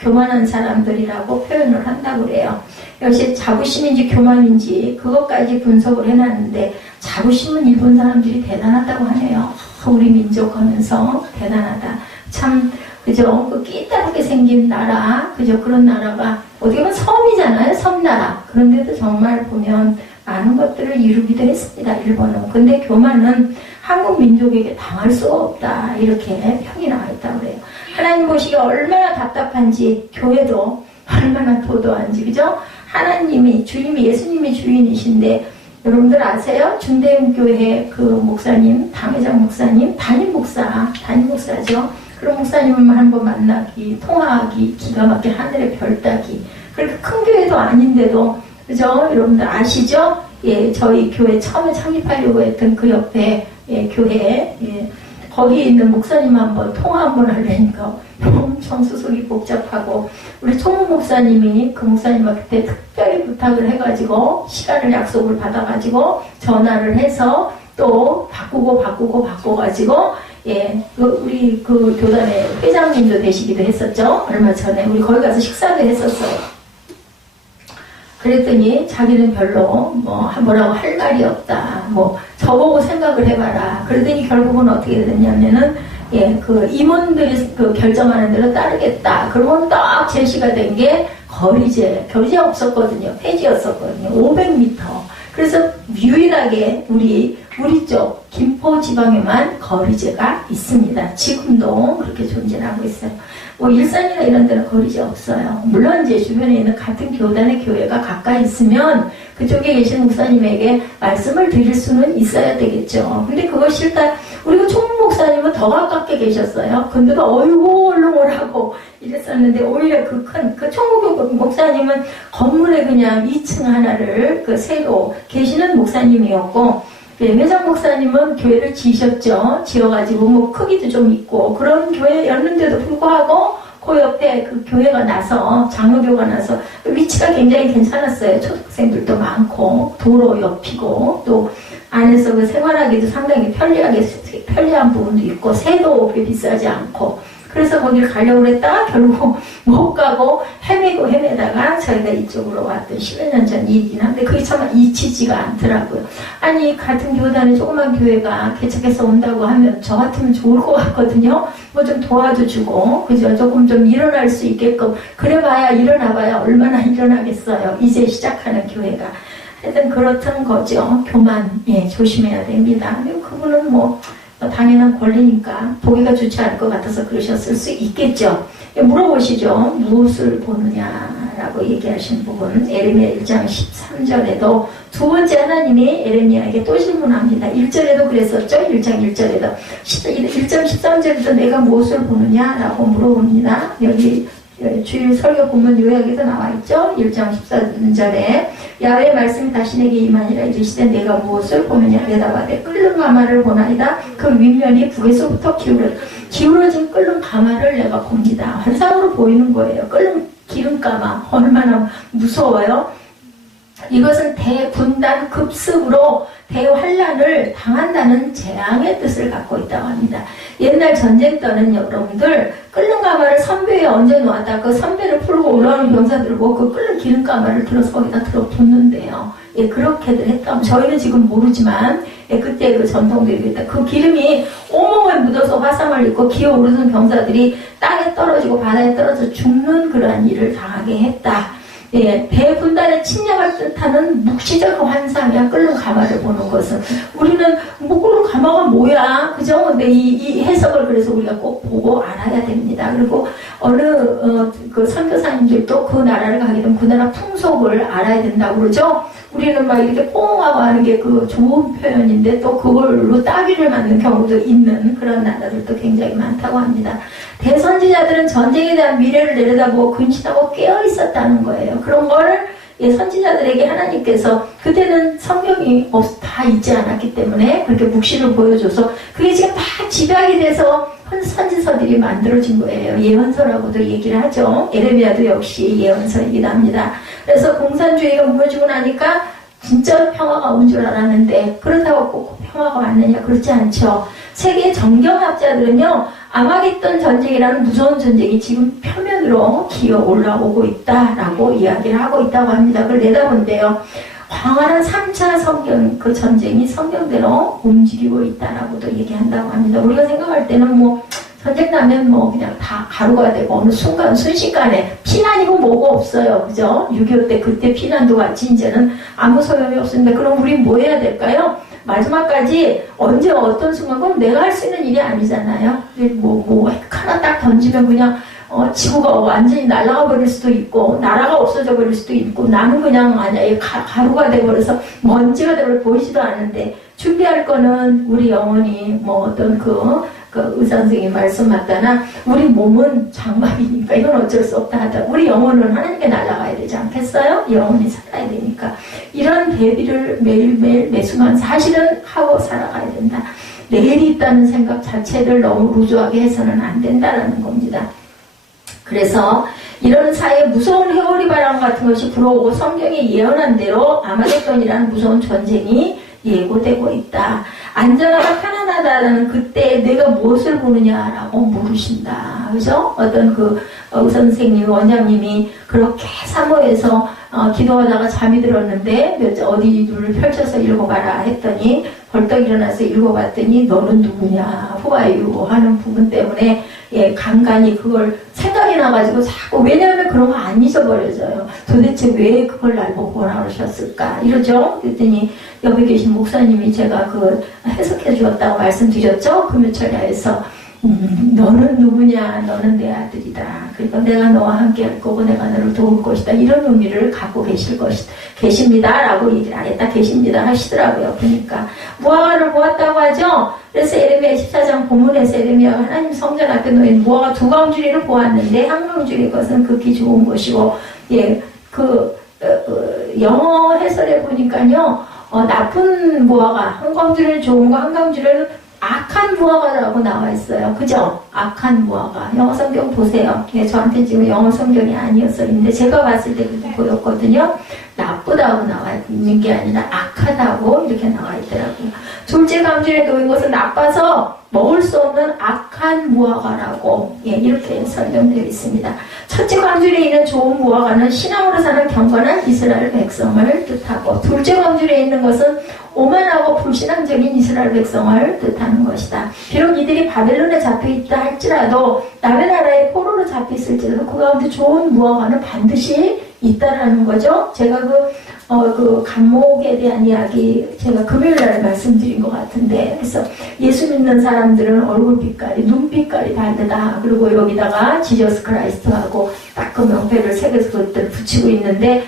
교만한 사람들이라고 표현을 한다고 그래요. 역시 자부심인지 교만인지 그것까지 분석을 해놨는데 자부심은 일본 사람들이 대단하다고 하네요. 우리 민족 하면서 대단하다. 참 그죠? 그 끼따르게 생긴 나라, 그죠? 그런 나라가 어떻게 보면 섬이잖아요. 섬나라. 그런데도 정말 보면 많은 것들을 이루기도 했습니다. 일본은. 근데 교만은 한국 민족에게 당할 수가 없다. 이렇게 평이 나와 있다고 그래요. 하나님 보시기에 얼마나 답답한지 교회도 얼마나 도도한지 그죠? 하나님이 주님이 예수님이 주인이신데 여러분들 아세요? 중대응교회 그 목사님 당회장 목사님 담임 목사죠. 그런 목사님을 한번 만나기 통화하기 기가 막히게 하늘의 별 따기 그렇게 큰 교회도 아닌데도 그죠? 여러분들 아시죠? 예, 저희 교회 처음에 창립하려고 했던 그 옆에 예, 교회 예, 거기에 있는 목사님 한번 통화 한번 하려니까 엄청 수속이 복잡하고 우리 총무 목사님이 그 목사님한테 특별히 부탁을 해가지고 시간을 약속을 받아가지고 전화를 해서 또 바꿔가지고 예, 우리 그 교단의 회장님도 되시기도 했었죠. 얼마 전에 우리 거기 가서 식사도 했었어요. 그랬더니 자기는 별로 뭐라고 할 말이 없다. 뭐 저보고 생각을 해봐라. 그러더니 결국은 어떻게 됐냐면은 예, 그 임원들이 그 결정하는 대로 따르겠다. 그러면 딱 제시가 된 게 거리제 없었거든요. 폐지였었거든요. 500m. 그래서 유일하게 우리 쪽 김포 지방에만 거리제가 있습니다. 지금도 그렇게 존재하고 있어요. 뭐 일산이나 이런 데는 거리제 없어요. 물론 이제 주변에 있는 같은 교단의 교회가 가까이 있으면 그쪽에 계신 목사님에게 말씀을 드릴 수는 있어야 되겠죠. 근데 그거 싫다. 우리가 총무 목사님은 더 가깝게 계셨어요. 근데도 어이구 얼른 오라고 이랬었는데 오히려 그 총무 목사님은 건물에 그냥 2층 하나를 그 새로 계시는 목사님이었고 예, 회장 목사님은 교회를 지어가지고 뭐 크기도 좀 있고 그런 교회였는데도 불구하고 그 옆에 그 교회가 나서 장로교가 나서 위치가 굉장히 괜찮았어요. 초등학생들도 많고 도로 옆이고 또 안에서 그 생활하기도 상당히 편리한 부분도 있고 세도 그렇게 비싸지 않고 그래서 거기를 가려고 했다가 결국 못 가고 헤매다가 저희가 이쪽으로 왔던 10여 년 전 일이긴 한데 그게 참 잊히지가 않더라고요. 아니 같은 교단의 조그만 교회가 개척해서 온다고 하면 저 같으면 좋을 것 같거든요. 뭐 좀 도와도 주고 그죠? 조금 좀 일어날 수 있게끔 그래봐야 일어나봐야 얼마나 일어나겠어요. 이제 시작하는 교회가. 하여튼 그렇던 거죠. 교만 예, 조심해야 됩니다. 근데 그분은 뭐 당연한 권리니까 보기가 좋지 않을 것 같아서 그러셨을 수 있겠죠. 물어보시죠. 무엇을 보느냐라고 얘기하신 부분 에레미야 1장 13절에도 두 번째 하나님이 에레미야에게 또 질문합니다. 1절에도 그랬었죠. 1장 1절에도 1장 13절에도 내가 무엇을 보느냐라고 물어봅니다. 여기 주일 설교 본문 요약에도 나와있죠. 1장 14절에 야훼의 말씀이 다시 내게 임하니라 이르시되 내가 무엇을 보느냐 대답하되 끓는 가마를 보나이다. 그 윗면이 북에서부터 기울어진 끓는 가마를 내가 봅니다. 환상으로 보이는 거예요. 끓는 기름가마 얼마나 무서워요. 이것은 대분단 급습으로 대환란을 당한다는 재앙의 뜻을 갖고 있다고 합니다. 옛날 전쟁 때는 여러분들 끓는 가마를 선배에 얹어 놓았다 그 선배를 풀고 올라오는 병사들을 그 끓는 기름가마를 들어서 거기다 들어붓는데요. 예, 그렇게들 했다면 저희는 지금 모르지만 예, 그때 그 전통들이 있다. 그 기름이 온몸에 묻어서 화상을 입고 기어오르는 병사들이 땅에 떨어지고 바다에 떨어져 죽는 그러한 일을 당하게 했다. 예, 대분단의 침략을 뜻하는 묵시적 환상이야. 끓는 가마를 보는 것은. 우리는 뭐 끓는 가마가 뭐야? 그죠? 근데 이 해석을 그래서 우리가 꼭 보고 알아야 됩니다. 그리고 어느 그 선교사님들도 그 나라를 가게 되면 그 나라 풍속을 알아야 된다고 그러죠? 우리는 막 이렇게 뽕하고 하는 게 그 좋은 표현인데 또 그걸로 따귀를 맞는 경우도 있는 그런 나라들도 굉장히 많다고 합니다. 대선지자들은 전쟁에 대한 미래를 내려다보고 근신하고 깨어 있었다는 거예요. 그런 거를 선지자들에게 하나님께서 그때는 성경이 다 있지 않았기 때문에 그렇게 묵시를 보여줘서 그게 지금 다 집약이 돼서 선지서들이 만들어진 거예요. 예언서라고도 얘기를 하죠. 에레미야도 역시 예언서이기도 합니다. 그래서 공산주의가 무너지고 나니까 진짜 평화가 온 줄 알았는데 그렇다고 꼭 평화가 왔느냐? 그렇지 않죠. 세계 정경학자들은요, 아마겟돈 전쟁이라는 무서운 전쟁이 지금 표면으로 기어 올라오고 있다라고 이야기를 하고 있다고 합니다. 그걸 내다본데요. 광활한 3차 성경, 그 전쟁이 성경대로 움직이고 있다라고도 얘기한다고 합니다. 우리가 생각할 때는 뭐, 전쟁 나면 뭐 그냥 다 가루가 되고 어느 순간, 순식간에 피난이고 뭐고 없어요. 그죠? 6.25 때 그때 피난도 같이 이제는 아무 소용이 없습니다. 그럼 우리 뭐 해야 될까요? 마지막까지 언제 어떤 순간, 그럼 내가 할 수 있는 일이 아니잖아요. 하나 딱 던지면 그냥, 지구가 완전히 날아가 버릴 수도 있고, 나라가 없어져 버릴 수도 있고, 나는 그냥 만약에 가루가 돼버려서 먼지가 돼버려 보이지도 않는데, 준비할 거는 우리 영혼이 뭐 어떤 그 의사 선생님 말씀 맞다나, 우리 몸은 장막이니까 이건 어쩔 수 없다 하다. 우리 영혼은 하나님께 날아가야 되지 않겠어요? 영혼이 살아야 되니까. 이런 대비를 매일매일 매순간 사실은 하고 살아가야 된다. 내일이 있다는 생각 자체를 너무 루즈하게 해서는 안 된다라는 겁니다. 그래서 이런 사이에 무서운 회오리 바람 같은 것이 불어오고 성경이 예언한 대로 아마겟돈이라는 무서운 전쟁이 예고되고 있다. 안전하고 편안하다는 그때 내가 무엇을 보느냐라고 물으신다. 그죠? 어떤 선생님, 원장님이 그렇게 사모해서 기도하다가 잠이 들었는데 어디 눈을 펼쳐서 읽어봐라 했더니 벌떡 일어나서 읽어봤더니 너는 누구냐, Who are you 하는 부분 때문에 간간히 그걸 생각이 나가지고 자꾸, 왜냐하면 그런 거 안 잊어버려져요. 도대체 왜 그걸 날 보고 나오셨을까 이러죠. 그랬더니 여기 계신 목사님이 제가 해석해 주었다고 말씀드렸죠. 금요철야에서 너는 누구냐, 너는 내 아들이다. 그러니까 내가 너와 함께 할 거고 내가 너를 도울 것이다. 이런 의미를 갖고 계십니다. 라고 얘기를 안 했다. 계십니다 하시더라고요. 그러니까 무화과를 보았다고 하죠. 그래서 에레미야 14장 본문에서 에레미야가 하나님 성전 앞에 놓인 무화과 2광주리를 보았는데 한 광주리 것은 극히 좋은 것이고, 영어 해설에 보니까요, 나쁜 무화과, 한 광주리는 좋은 거, 한 광주리는 악한 무화과라고 나와 있어요. 그죠? 악한 무화과. 영어 성경 보세요. 저한테 지금 영어 성경이 아니어서 있는데 제가 봤을 때 그렇게 보였거든요. 나쁘다고 나와 있는 게 아니라 악하다고 이렇게 나와 있더라고요. 둘째 광주리에 놓인 것은 나빠서 먹을 수 없는 악한 무화과라고 이렇게 설명되어 있습니다. 첫째 광주리에 있는 좋은 무화과는 신앙으로 사는 경건한 이스라엘 백성을 뜻하고, 둘째 광주리에 있는 것은 오만하고 불신앙적인 이스라엘 백성을 뜻하는 것이다. 비록 이들이 바벨론에 잡혀있다 할지라도 남의 나라에 포로로 잡혀있을지라도 그 가운데 좋은 무화과는 반드시 있다라는 거죠. 제가 감목에 대한 이야기 제가 금요일날 말씀드린 것 같은데, 그래서 예수 믿는 사람들은 얼굴 빛깔이, 눈빛깔이 다르다. 그리고 여기다가 지저스 크라이스트하고 딱 그 명패를 새겨서 그것들을 붙이고 있는데,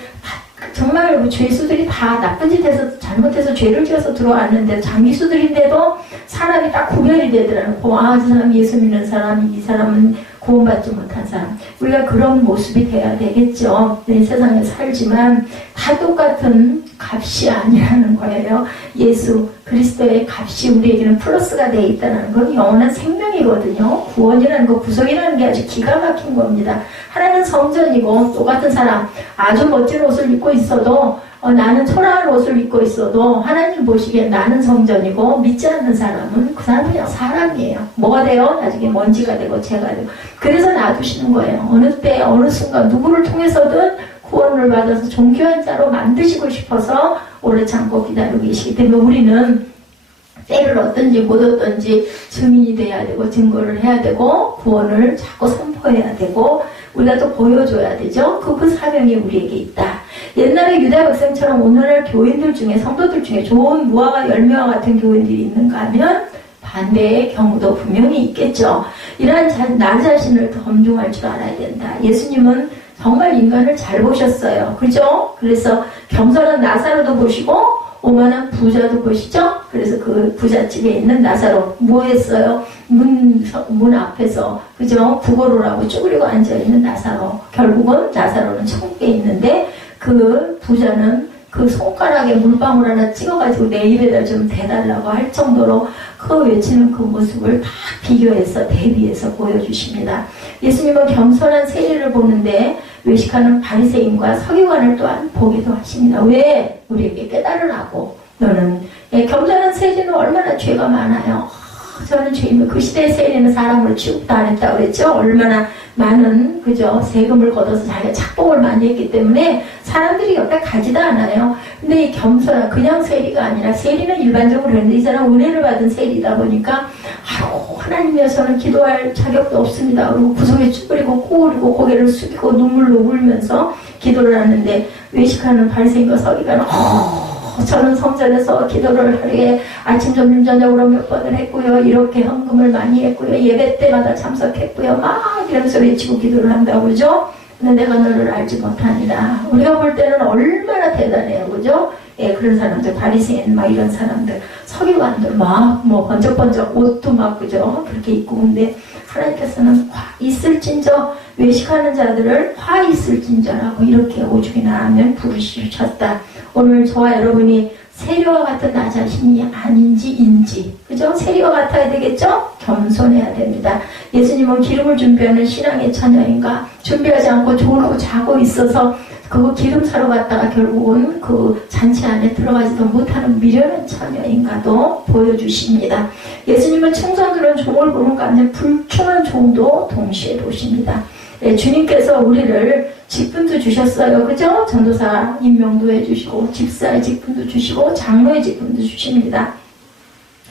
정말 죄수들이 다 나쁜 짓 해서 잘못해서 죄를 지어서 들어왔는데 장기수들인데도 사람이 딱 구별이 되더라고요. 저 사람 예수 믿는 사람, 이 사람은 구원받지 못한 사람. 우리가 그런 모습이 돼야 되겠죠. 이 세상에 살지만 다 똑같은 값이 아니라는 거예요. 예수 그리스도의 값이 우리에게는 플러스가 되어 있다는 건 영원한 생명이거든요. 구원이라는 거, 구속이라는 게 아주 기가 막힌 겁니다. 하나는 성전이고, 똑같은 사람 아주 멋진 옷을 입고 있어도, 나는 초라한 옷을 입고 있어도 하나님 보시기에 나는 성전이고, 믿지 않는 사람은 그 사람은 그냥 사람이에요. 뭐가 돼요? 나중에 먼지가 되고 재가 되고. 그래서 놔두시는 거예요. 어느 때 어느 순간 누구를 통해서든 구원을 받아서 존귀한 자로 만드시고 싶어서 오래 참고 기다리고 계시기 때문에 우리는 때를 얻든지 못 얻든지 증인이 돼야 되고 증거를 해야 되고 구원을 자꾸 선포해야 되고, 우리가 또 보여줘야 되죠. 그 사명이 우리에게 있다. 옛날에 유다 백성처럼 오늘날 교인들 중에 성도들 중에 좋은 무화과 열매와 같은 교인들이 있는가 하면 반대의 경우도 분명히 있겠죠. 이러한 나 자신을 존중할 줄 알아야 된다. 예수님은 정말 인간을 잘 보셨어요. 그죠? 그래서 겸손한 나사로도 보시고 오만한 부자도 보시죠? 그래서 그 부잣집에 있는 나사로 뭐 했어요? 문 앞에서 그죠? 구걸을 쭈그리고 앉아있는 나사로. 결국은 나사로는 천국에 있는데 그 부자는 그 손가락에 물방울 하나 찍어가지고 내 입에다 좀 대달라고 할 정도로 그 외치는 그 모습을 다 비교해서 대비해서 보여주십니다. 예수님은 겸손한 세리를 보는데 외식하는 바리새인과 서기관을 또한 보기도 하십니다. 왜? 우리에게 깨달으라고. 너는 겸손한 세리는 얼마나 죄가 많아요. 저는 죄인은 그 시대의 세리는 사람을 취급도 안 했다고 그랬죠. 얼마나 많은 그죠 세금을 걷어서 자기가 착복을 많이 했기 때문에 사람들이 옆에 가지도 않아요. 근데 이 겸손한 그냥 세리가 아니라 세리는 일반적으로 그랬는데 이 사람 은혜를 받은 세리다 보니까 아유 하나님이어서는 기도할 자격도 없습니다. 그리고 구석에 쭈그리고 꼬우리고 고개를 숙이고 눈물로 울면서 기도를 하는데 외식하는 바리새인과 서기관은 저는 성전에서 기도를 하루에 아침, 점심, 저녁으로 몇 번을 했고요. 이렇게 헌금을 많이 했고요. 예배 때마다 참석했고요. 막 이러면서 외치고 기도를 한다고 그러죠. 근데 내가 너를 알지 못하니라. 우리가 볼 때는 얼마나 대단해요. 그죠? 예, 그런 사람들, 바리새인 막 이런 사람들, 서기관들 막 뭐 번쩍번쩍 옷도 막 그죠? 그렇게 입고 근데 하나님께서는 화 있을진저 외식하는 자들을 화 있을진저라고 이렇게 오죽이나 하면 부르셨다. 오늘 저와 여러분이 세리와 같은 나 자신이 아닌지 인지 그죠? 세리와 같아야 되겠죠? 겸손해야 됩니다. 예수님은 기름을 준비하는 신앙의 처녀인가 준비하지 않고 졸고 자고 있어서 그거 기름 사러 갔다가 결국은 그 잔치 안에 들어가지도 못하는 미련한 처녀인가도 보여주십니다. 예수님은 충성스러운 종을 보는가 하면 불충한 종도 동시에 보십니다. 예, 주님께서 우리를 직분도 주셨어요. 그죠? 전도사 임명도 해주시고 집사의 직분도 주시고 장로의 직분도 주십니다.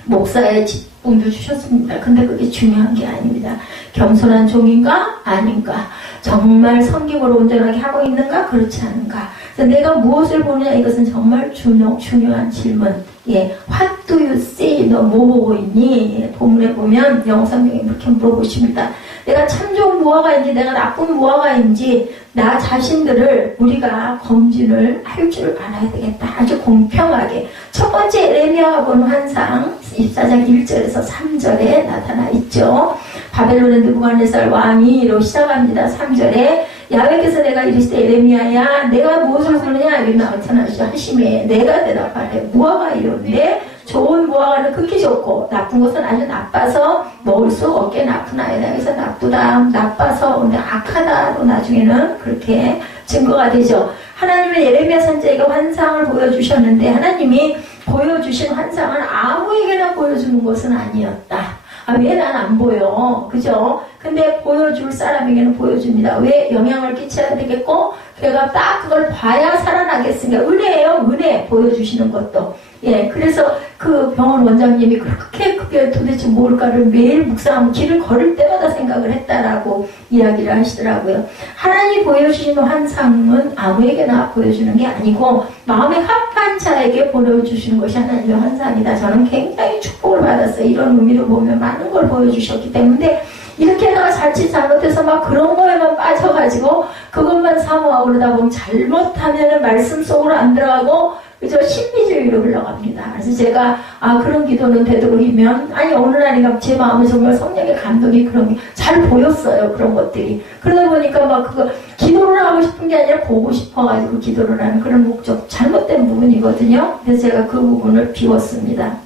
목사의 직분도 주셨습니다. 근데 그게 중요한 게 아닙니다. 겸손한 종인가? 아닌가? 정말 성경으로 온전하게 하고 있는가? 그렇지 않은가? 그래서 내가 무엇을 보느냐 이것은 정말 중요한 질문. 예, What do you see? 너 뭐 보고 있니? 예, 본문에 보면 영어 성경에 이렇게 물어보십니다. 내가 참 좋은 무화과인지 내가 나쁜 무화과인지 나 자신들을 우리가 검진을 할 줄 알아야 되겠다. 아주 공평하게. 첫 번째 에레미야가 본 환상 14장 1절에서 3절에 나타나 있죠. 바벨론의 느부갓네살 왕이로 시작합니다. 3절에 야훼께서 내가 이르시되 에레미야야 내가 무엇을 보느냐 이렇게 나타나시매 내가 대답하되 무화과이온데 좋은 무화과는 극히 좋고 나쁜 것은 아주 나빠서 먹을 수 없게 나쁘나이다. 그래서 나쁘다, 나빠서 근데 악하다로 나중에는 그렇게 증거가 되죠. 하나님의 예레미야 선지자에게 환상을 보여주셨는데 하나님이 보여주신 환상은 아무에게나 보여주는 것은 아니었다. 왜 난 안 보여? 그죠? 근데 보여줄 사람에게는 보여줍니다. 왜? 영향을 끼쳐야 되겠고, 걔가 딱 그걸 봐야 살아나겠으니까. 은혜예요, 은혜. 보여주시는 것도. 예, 그래서 그 병원 원장님이 그렇게 그게 도대체 뭘까를 매일 묵상하고 길을 걸을 때마다 생각을 했다라고 이야기를 하시더라고요. 하나님이 보여주시는 환상은 아무에게나 보여주는 게 아니고 마음에 합한 자에게 보여주시는 것이 하나님의 환상이다. 저는 굉장히 축복을 받았어요. 이런 의미로 보면 많은 걸 보여주셨기 때문에 이렇게 하다가 자칫 잘못해서 막 그런 거에만 빠져가지고 그것만 사모하고 그러다 보면 잘못하면은 말씀 속으로 안 들어가고 그저 신비주의로 흘러갑니다. 그래서 제가 그런 기도는 되도록이면 어느 날인가 제 마음에 정말 성령의 감동이 그런 게 잘 보였어요. 그런 것들이. 그러다 보니까 막 그거 기도를 하고 싶은 게 아니라 보고 싶어가지고 기도를 하는 그런 목적 잘못된 부분이거든요. 그래서 제가 그 부분을 비웠습니다.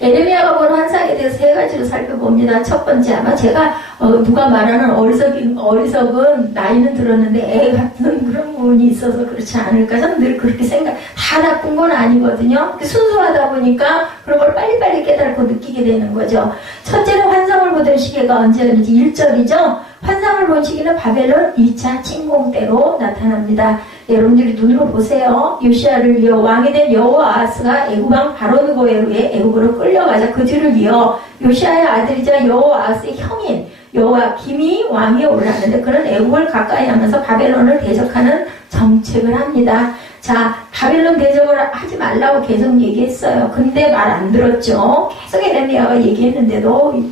에레미야가 본 환상에 대해서 세 가지로 살펴봅니다. 첫 번째, 아마 제가 누가 말하는 어리석은 나이는 들었는데 애 같은 그런 부분이 있어서 그렇지 않을까. 저는 늘 그렇게 다 나쁜 건 아니거든요. 순수하다 보니까 그런 걸 빨리빨리 깨닫고 느끼게 되는 거죠. 첫째는 환상을 보던 시기가 언제였는지 1절이죠. 환상을 본 시기는 바벨론 2차 침공 때로 나타납니다. 여러분들이 눈으로 보세요. 요시야를 이어 왕이 된 여호아하스가 애굽왕 바로느고에 의해 애굽으로 끌려가자 그 뒤를 이어 요시야의 아들이자 여호아하스의 형인 여호와김이 왕위에 올랐는데 그는 애국을 가까이 하면서 바벨론을 대적하는 정책을 합니다. 자, 바벨론 대적을 하지 말라고 계속 얘기했어요. 근데 말 안 들었죠. 계속 에레미야가 얘기했는데도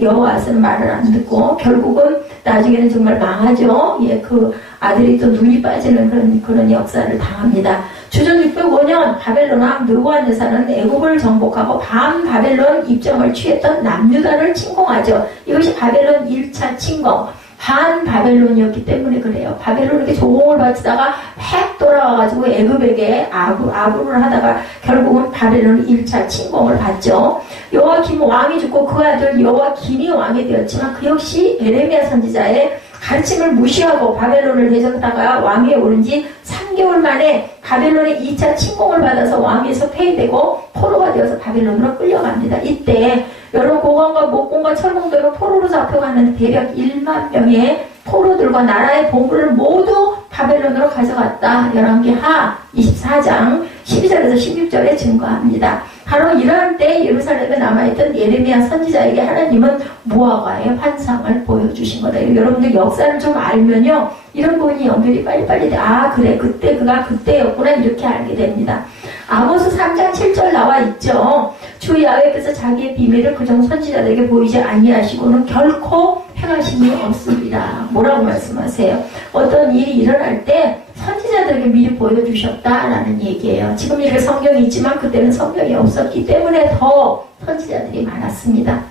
여호와스는 말을 안 듣고 결국은 나중에는 정말 망하죠. 예, 그 아들이 또 눈이 빠지는 그런 역사를 당합니다. 주전 605년 바벨론 왕 느부갓네살은 애국을 정복하고 반바벨론 입장을 취했던 남유다를 침공하죠. 이것이 바벨론 1차 침공. 반바벨론이었기 때문에 그래요. 바벨론에게 조공을 바치다가 획 돌아와가지고 애굽에게 아부를 하다가 결국은 바벨론 1차 침공을 받죠. 여호와김 왕이 죽고 그 아들 여호와김이 왕이 되었지만 그 역시 에레미야 선지자의 가르침을 무시하고 바벨론을 대적하다가 왕위에 오른 지 3개월 만에 바벨론의 2차 침공을 받아서 왕위에서 폐위되고 포로가 되어서 바벨론으로 끌려갑니다. 이때 여러 고관과 목공과 철공들로 포로로 잡혀가는 대략 1만 명의 포로들과 나라의 보물을 모두 바벨론으로 가져갔다. 열왕기하 24장 12절에서 16절에 증거합니다. 바로 이러한 때 예루살렘에 남아있던 예레미야 선지자에게 하나님은 무화과의 환상을 보여주신 거다. 여러분들 역사를 좀 알면요, 이런 부분이 연결이 빨리빨리 돼. 아, 그래, 그때가 그때였구나, 이렇게 알게 됩니다. 아모스 3장 7절 나와 있죠. 주 야훼께서 자기의 비밀을 그종 선지자들에게 보이지 아니하시고는 결코 행하심이 없으리라. 뭐라고 말씀하세요? 어떤 일이 일어날 때 선지자들에게 미리 보여주셨다라는 얘기예요. 지금 이렇게 성경이 있지만 그때는 성경이 없었기 때문에 더 선지자들이 많았습니다.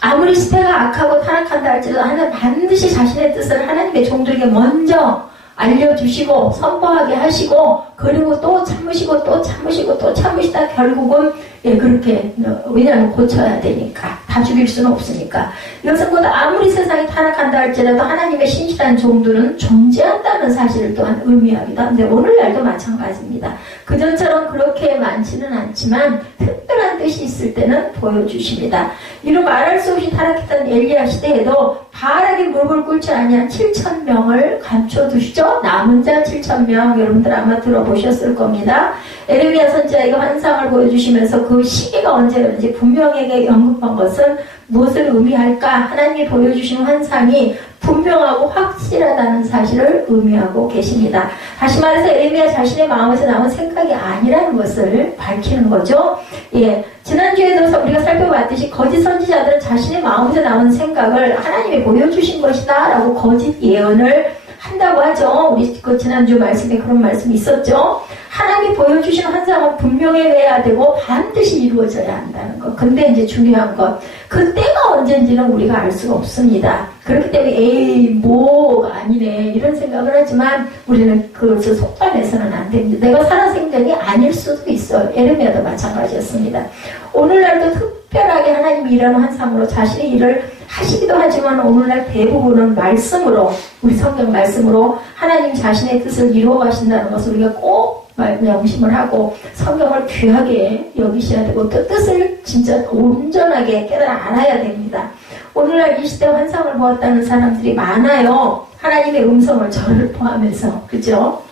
아무리 시대가 악하고 타락한다 할지라도 하나님 반드시 자신의 뜻을 하나님의 종들에게 먼저 알려주시고 선포하게 하시고 그리고 또 참으시고 또 참으시고 또 참으시다 결국은 그렇게 왜냐하면 고쳐야 되니까 다 죽일 수는 없으니까 이것보다 아무리 세상이 타락한다 할지라도 하나님의 신실한 종들은 존재한다는 사실을 또한 의미하기도 한데 오늘날도 마찬가지입니다. 그전처럼 그렇게 많지는 않지만 특별한 뜻이 있을 때는 보여주십니다. 이로 말할 수 없이 타락했던 엘리야 시대에도 바알에게 무릎을 꿇지 아니한 7,000명을 감춰두시죠. 남은 자 7,000명 여러분들 아마 들어보셨을 겁니다. 에레미야 선지자에게 환상을 보여주시면서 그 시기가 언제였는지 분명하게 언급한 것은 무엇을 의미할까? 하나님이 보여주신 환상이 분명하고 확실하다는 사실을 의미하고 계십니다. 다시 말해서 에레미야 자신의 마음에서 나온 생각이 아니라는 것을 밝히는 거죠. 예, 지난주에도 우리가 살펴봤듯이 거짓 선지자들은 자신의 마음에서 나온 생각을 하나님이 보여주신 것이다 라고 거짓 예언을 한다고 하죠. 우리 그 지난주 말씀에 그런 말씀이 있었죠. 하나님이 보여주신 환상은 분명해야 되고 반드시 이루어져야 한다는 것. 근데 이제 중요한 것, 그때가 언젠지는 우리가 알 수가 없습니다. 그렇기 때문에 에이 뭐가 아니네 이런 생각을 하지만 우리는 그것을 속단해서는 안 됩니다. 내가 살아생전이 아닐 수도 있어요. 에레미야도 마찬가지였습니다. 오늘날도 특별하게 하나님이 이런 환상으로 자신의 일을 하시기도 하지만 오늘날 대부분은 말씀으로 우리 성경 말씀으로 하나님 자신의 뜻을 이루어 가신다는 것을 우리가 꼭 명심을 하고 성경을 귀하게 여기셔야 되고 또 뜻을 진짜 온전하게 깨달아 알아야 됩니다. 오늘날 이 시대 환상을 보았다는 사람들이 많아요. 하나님의 음성을 저를 포함해서 그죠?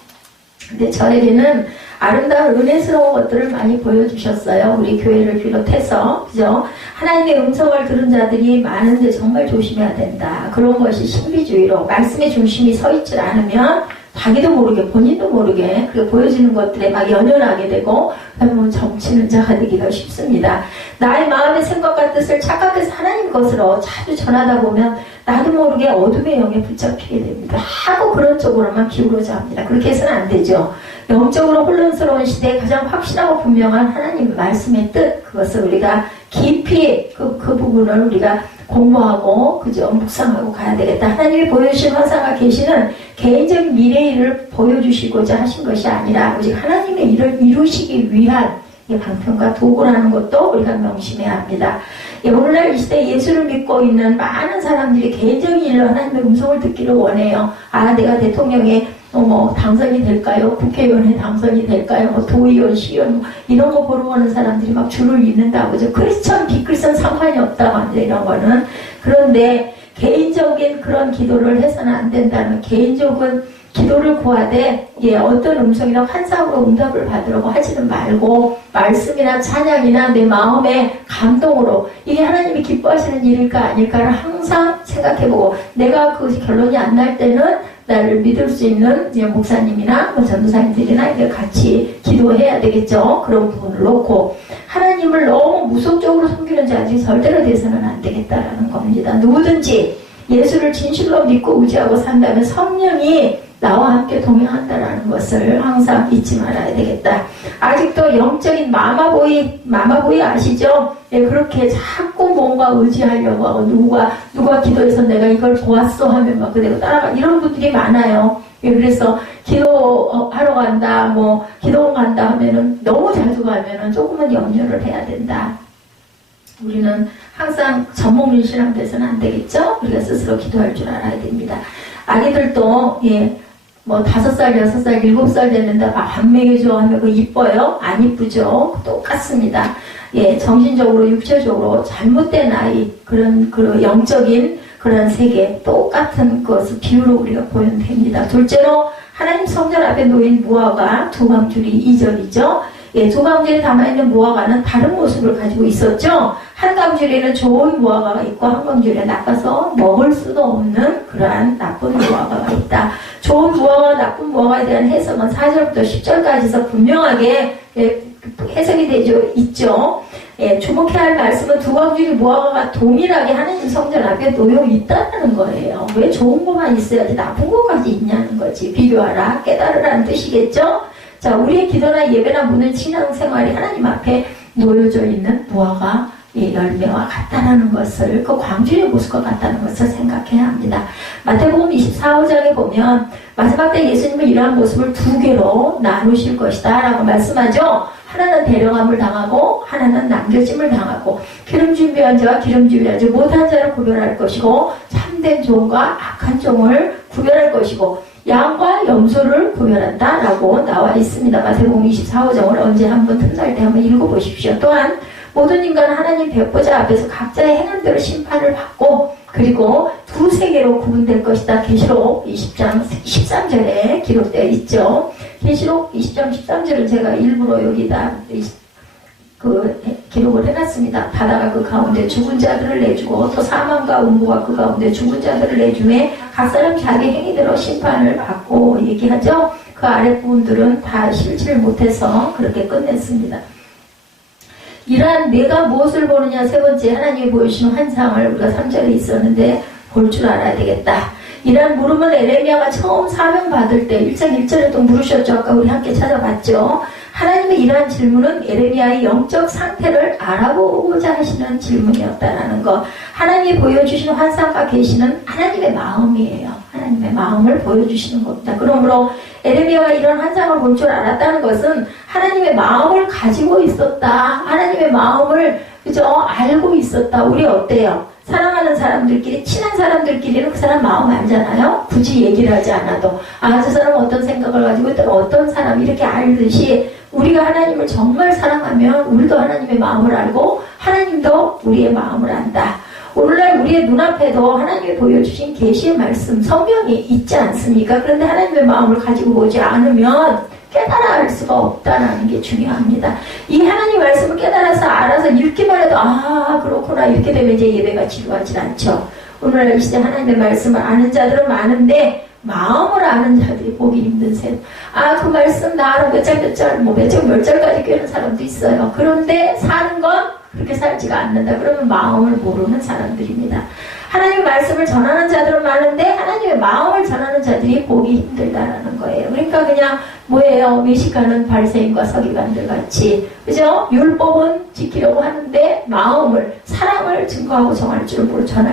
근데 저에게는 아름다운 은혜스러운 것들을 많이 보여주셨어요. 우리 교회를 비롯해서 그죠? 하나님의 음성을 들은 자들이 많은데 정말 조심해야 된다. 그런 것이 신비주의로 말씀의 중심이 서 있지 않으면 자기도 모르게 본인도 모르게 그렇게 보여지는 것들에 막 연연하게 되고 그러면 정치는 자가 되기가 쉽습니다. 나의 마음의 생각과 뜻을 착각해서 하나님 것으로 자주 전하다 보면 나도 모르게 어둠의 영에 붙잡히게 됩니다. 하고 그런 쪽으로만 기울어져 합니다. 그렇게 해서는 안 되죠. 영적으로 혼란스러운 시대에 가장 확실하고 분명한 하나님 말씀의 뜻 그것을 우리가 깊이 그 부분을 우리가 공부하고 그죠 묵상하고 가야 되겠다. 하나님이 보여주신 환상과 계시는 개인적인 미래의 일을 보여주시고자 하신 것이 아니라 오직 하나님의 일을 이루시기 위한 방편과 도구라는 것도 우리가 명심해야 합니다. 오늘날 이 시대에 예수를 믿고 있는 많은 사람들이 개인적인 일로 하나님의 음성을 듣기를 원해요. 아, 내가 대통령에 당선이 될까요? 국회의원에 당선이 될까요? 도의원, 시의원 이런 거 보러 오는 사람들이 막 줄을 잇는다고 그죠? 크리스천, 비크리스천 상관이 없다고 합니다. 이런 거는. 그런데 개인적인 그런 기도를 해서는 안 된다는 개인적인 기도를 구하되 어떤 음성이나 환상으로 응답을 받으려고 하지는 말고 말씀이나 찬양이나 내 마음의 감동으로 이게 하나님이 기뻐하시는 일일까 아닐까를 항상 생각해보고 내가 그 결론이 안 날 때는 나를 믿을 수 있는 목사님이나 전도사님들이나 이렇게 같이 기도해야 되겠죠. 그런 부분을 놓고 하나님을 너무 무속적으로 섬기는 자들이 절대로 돼서는 안 되겠다라는 겁니다. 누구든지 예수를 진실로 믿고 의지하고 산다면 성령이 나와 함께 동행한다라는 것을 항상 잊지 말아야 되겠다. 아직도 영적인 마마보이 아시죠? 그렇게 자꾸 뭔가 의지하려고 하고 누가 기도해서 내가 이걸 보았어 하면 막 그대로 따라가 이런 분들이 많아요. 그래서 기도하러 간다, 기도원 간다 하면은 너무 자주 가면은 조금은 염려를 해야 된다. 우리는 항상 전목민 신앙 돼서는 안 되겠죠? 우리가 스스로 기도할 줄 알아야 됩니다. 아기들도 5살, 6살, 7살 됐는데 밥 먹여줘 하면 이뻐요? 안 이쁘죠? 똑같습니다. 정신적으로, 육체적으로 잘못된 아이, 그런 영적인 그런 세계, 똑같은 것을 비유로 우리가 보면 됩니다. 둘째로, 하나님 성전 앞에 놓인 무화과 두 광줄이 2절이죠. 두 광줄에 담아있는 무화과는 다른 모습을 가지고 있었죠. 한 광줄에는 좋은 무화과가 있고 한 광줄에 나빠서 먹을 수도 없는 그러한 나쁜 무화과가 있다. 좋은 무화과, 나쁜 무화과에 대한 해석은 4절부터 10절까지서 분명하게 해석이 있죠. 주목해야 할 말씀은 두 광줄이 무화과가 동일하게 하나님 성전 앞에 놓여 있다는 거예요. 왜 좋은 것만 있어야지 나쁜 것까지 있냐는 거지. 비교하라, 깨달으라는 뜻이겠죠. 자, 우리의 기도나 예배나 모든 신앙생활이 하나님 앞에 놓여져 있는 무화과 열매와 같다는 것을, 그 광주의 모습과 같다는 것을 생각해야 합니다. 마태복음 24장에 보면 마지막 때 예수님은 이러한 모습을 두 개로 나누실 것이다 라고 말씀하죠. 하나는 데려감을 당하고 하나는 남겨짐을 당하고 기름 준비한 자와 기름 준비하지 못한 자를 구별할 것이고 참된 종과 악한 종을 구별할 것이고 양과 염소를 구별한다 라고 나와 있습니다. 마태복음 24장을 언제 한번 틈날 때 한번 읽어보십시오. 또한 모든 인간은 하나님 백보자 앞에서 각자의 행한 대로 심판을 받고 그리고 두 세계로 구분될 것이다. 계시록 20장 13절에 기록되어 있죠. 계시록 20장 13절을 제가 일부러 여기다 기록을 해놨습니다. 바다가 그 가운데 죽은 자들을 내주고 또 사망과 음부가 그 가운데 죽은 자들을 내주매 각 사람 자기 행위대로 심판을 받고 얘기하죠. 그 아랫부분들은 다 실지를 못해서 그렇게 끝냈습니다. 이러한 내가 무엇을 보느냐 세 번째 하나님이 보여주시는 환상을 우리가 3절에 있었는데 볼 줄 알아야 되겠다. 이러한 물음을 에레미야가 처음 사명 받을 때 1장 1절에도 물으셨죠. 아까 우리 함께 찾아봤죠. 하나님의 이러한 질문은 에레미야의 영적 상태를 알아보고자 하시는 질문이었다라는 것. 하나님이 보여주시는 환상과 계시는 하나님의 마음이에요. 하나님의 마음을 보여주시는 겁니다. 그러므로 에레미야가 이런 환상을 볼 줄 알았다는 것은 하나님의 마음을 가지고 있었다. 하나님의 마음을 알고 있었다. 우리 어때요? 사랑하는 사람들끼리, 친한 사람들끼리는 그 사람 마음 알잖아요? 굳이 얘기를 하지 않아도. 저 사람은 어떤 생각을 가지고 있다, 어떤 사람, 이렇게 알듯이 우리가 하나님을 정말 사랑하면 우리도 하나님의 마음을 알고 하나님도 우리의 마음을 안다. 오늘날 우리의 눈앞에도 하나님이 보여주신 계시의 말씀, 성경이 있지 않습니까? 그런데 하나님의 마음을 가지고 보지 않으면 깨달아 알 수가 없다는 게 중요합니다. 이 하나님 말씀을 깨달아서 알아서 읽기만 해도 그렇구나 이렇게 되면 이제 예배가 지루하지 않죠. 오늘날 이 시대 하나님의 말씀을 아는 자들은 많은데 마음을 아는 자들이 보기 힘든 셈. 그 말씀 나를 몇 절까지 꿰는 사람도 있어요. 그런데 사는 건 그렇게 살지가 않는다. 그러면 마음을 모르는 사람들입니다. 하나님의 말씀을 전하는 자들은 많은데 하나님의 마음을 전하는 자들이 보기 힘들다라는 거예요. 그러니까 그냥 외식하는 바리새인과 서기관들 같이, 그죠? 율법은 지키려고 하는데 마음을, 사랑을 증거하고 전할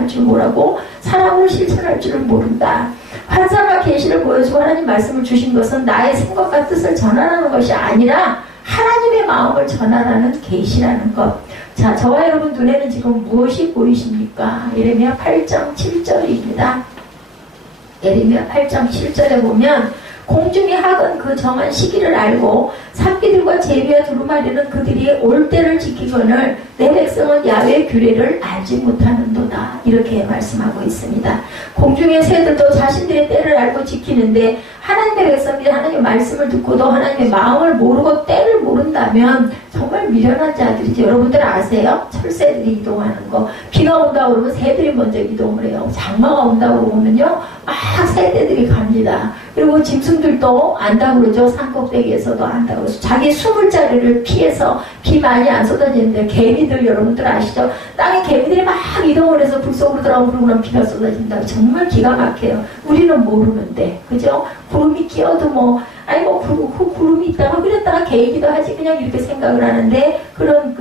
줄 모르고 사랑을 실천할 줄을 모른다. 환상과 계시를 보여주고 하나님 말씀을 주신 것은 나의 생각과 뜻을 전하라는 것이 아니라 하나님의 마음을 전하라는 계시라는 것. 자, 저와 여러분 눈에는 지금 무엇이 보이십니까? 예레미야 8장 7절입니다. 예레미야 8장 7절에 보면 공중의 학은 그 정한 시기를 알고 삭비들과 제비와 두루마리는 그들이 올 때를 지키거늘 내 백성은 야훼의 규례를 알지 못하는도다. 이렇게 말씀하고 있습니다. 공중의 새들도 자신들의 때를 알고 지키는데 하나님의 백성들이 하나님의 말씀을 듣고도 하나님의 마음을 모르고 때를 모른다면 정말 미련한 자들이지. 여러분들 아세요? 철새들이 이동하는 거. 비가 온다고 그러면 새들이 먼저 이동을 해요. 장마가 온다고 그러면요 막 새들이 갑니다. 그리고 짐승들도 안다고 그러죠. 산꼭대기에서도 안다고 그러죠. 자기 숨을 자리를 피해서 비 많이 안 쏟아지는데 개미들 여러분들 아시죠? 땅에 개미들이 막 이동을 해서 불 속으로 들어가고 그러면 비가 쏟아진다. 정말 기가 막혀요. 우리는 모르는데 그죠? 구름이 끼어도 뭐 아니 뭐 구름이 있다가 그랬다가 개이기도 하지 그냥 이렇게 생각을 하는데 그런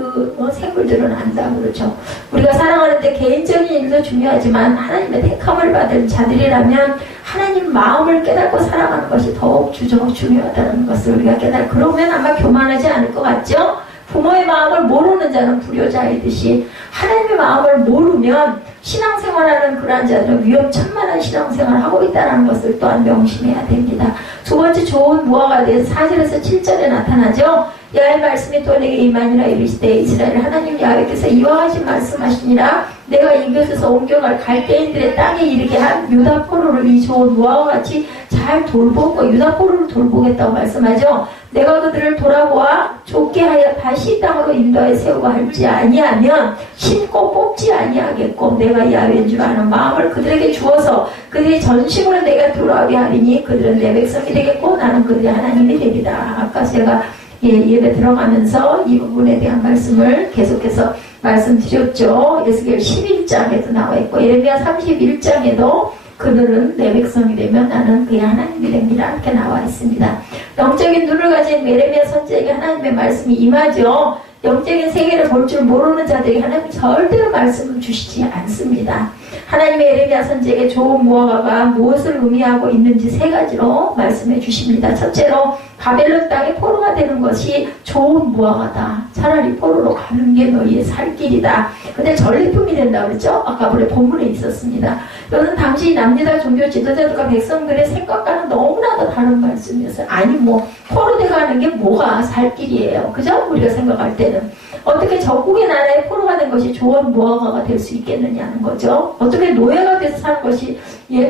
생물들은 안다고 그러죠. 우리가 살아가는데 개인적인 일도 중요하지만 하나님의 택함을 받은 자들이라면 하나님 마음을 깨닫고 살아가는 것이 더욱 중요하다는 것을 우리가 그러면 아마 교만하지 않을 것 같죠? 부모의 마음을 모르는 자는 불효자이듯이 하나님의 마음을 모르면 신앙생활하는 그러한 자들은 위험천만한 신앙생활을 하고 있다는 것을 또한 명심해야 됩니다. 두 번째 좋은 무화과가 대해서 4절에서 7절에 나타나죠. 야훼의 말씀이 또 내게 임하니라 이르시되 이스라엘 하나님 야훼께서 이와 같이 말씀하시니라 내가 이곳에서 옮겨갈 갈대인들의 땅에 이르게 한 유다 포로를 이 좋은 무화과와 같이 잘 돌보고 유다 포로를 돌보겠다고 말씀하죠. 내가 그들을 돌아보아 좁게 하여 다시 땅으로 인도하여 세우고 할지 아니하면 심고 뽑지 아니하겠고 내가 야훼인 줄 아는 마음을 그들에게 주어서 그들이 전심으로 내가 돌아오게 하리니 그들은 내 백성이 되겠고 나는 그들의 하나님이 되리다. 아까 제가 예배 들어가면서 이 부분에 대한 말씀을 계속해서 말씀드렸죠. 에스겔 11장에도 나와 있고 예레미야 31장에도 그들은 내 백성이 되면 나는 그의 하나님이 됩니다. 이렇게 나와 있습니다. 영적인 눈을 가진 예레미야 선지자에게 하나님의 말씀이 임하죠. 영적인 세계를 볼 줄 모르는 자들에게 하나님이 절대로 말씀을 주시지 않습니다. 하나님의 예레미야 선지자에게 좋은 무화과가 무엇을 의미하고 있는지 세 가지로 말씀해 주십니다. 첫째로 바벨론 땅에 포로가 되는 것이 좋은 무화과다. 차라리 포로로 가는 게 너희의 살 길이다. 근데 전리품이 된다 그랬죠? 아까 본문에 있었습니다. 이것은 당시 남유다 종교 지도자들과 백성들의 생각과는 너무나도 다른 말씀이었어요. 아니 뭐 포로 돼가는 게 뭐가 살 길이에요. 그죠? 우리가 생각할 때는. 어떻게 적국의 나라에 포로가 된 것이 좋은 무화과가 될 수 있겠느냐는 거죠. 어떻게 노예가 돼서 사는 것이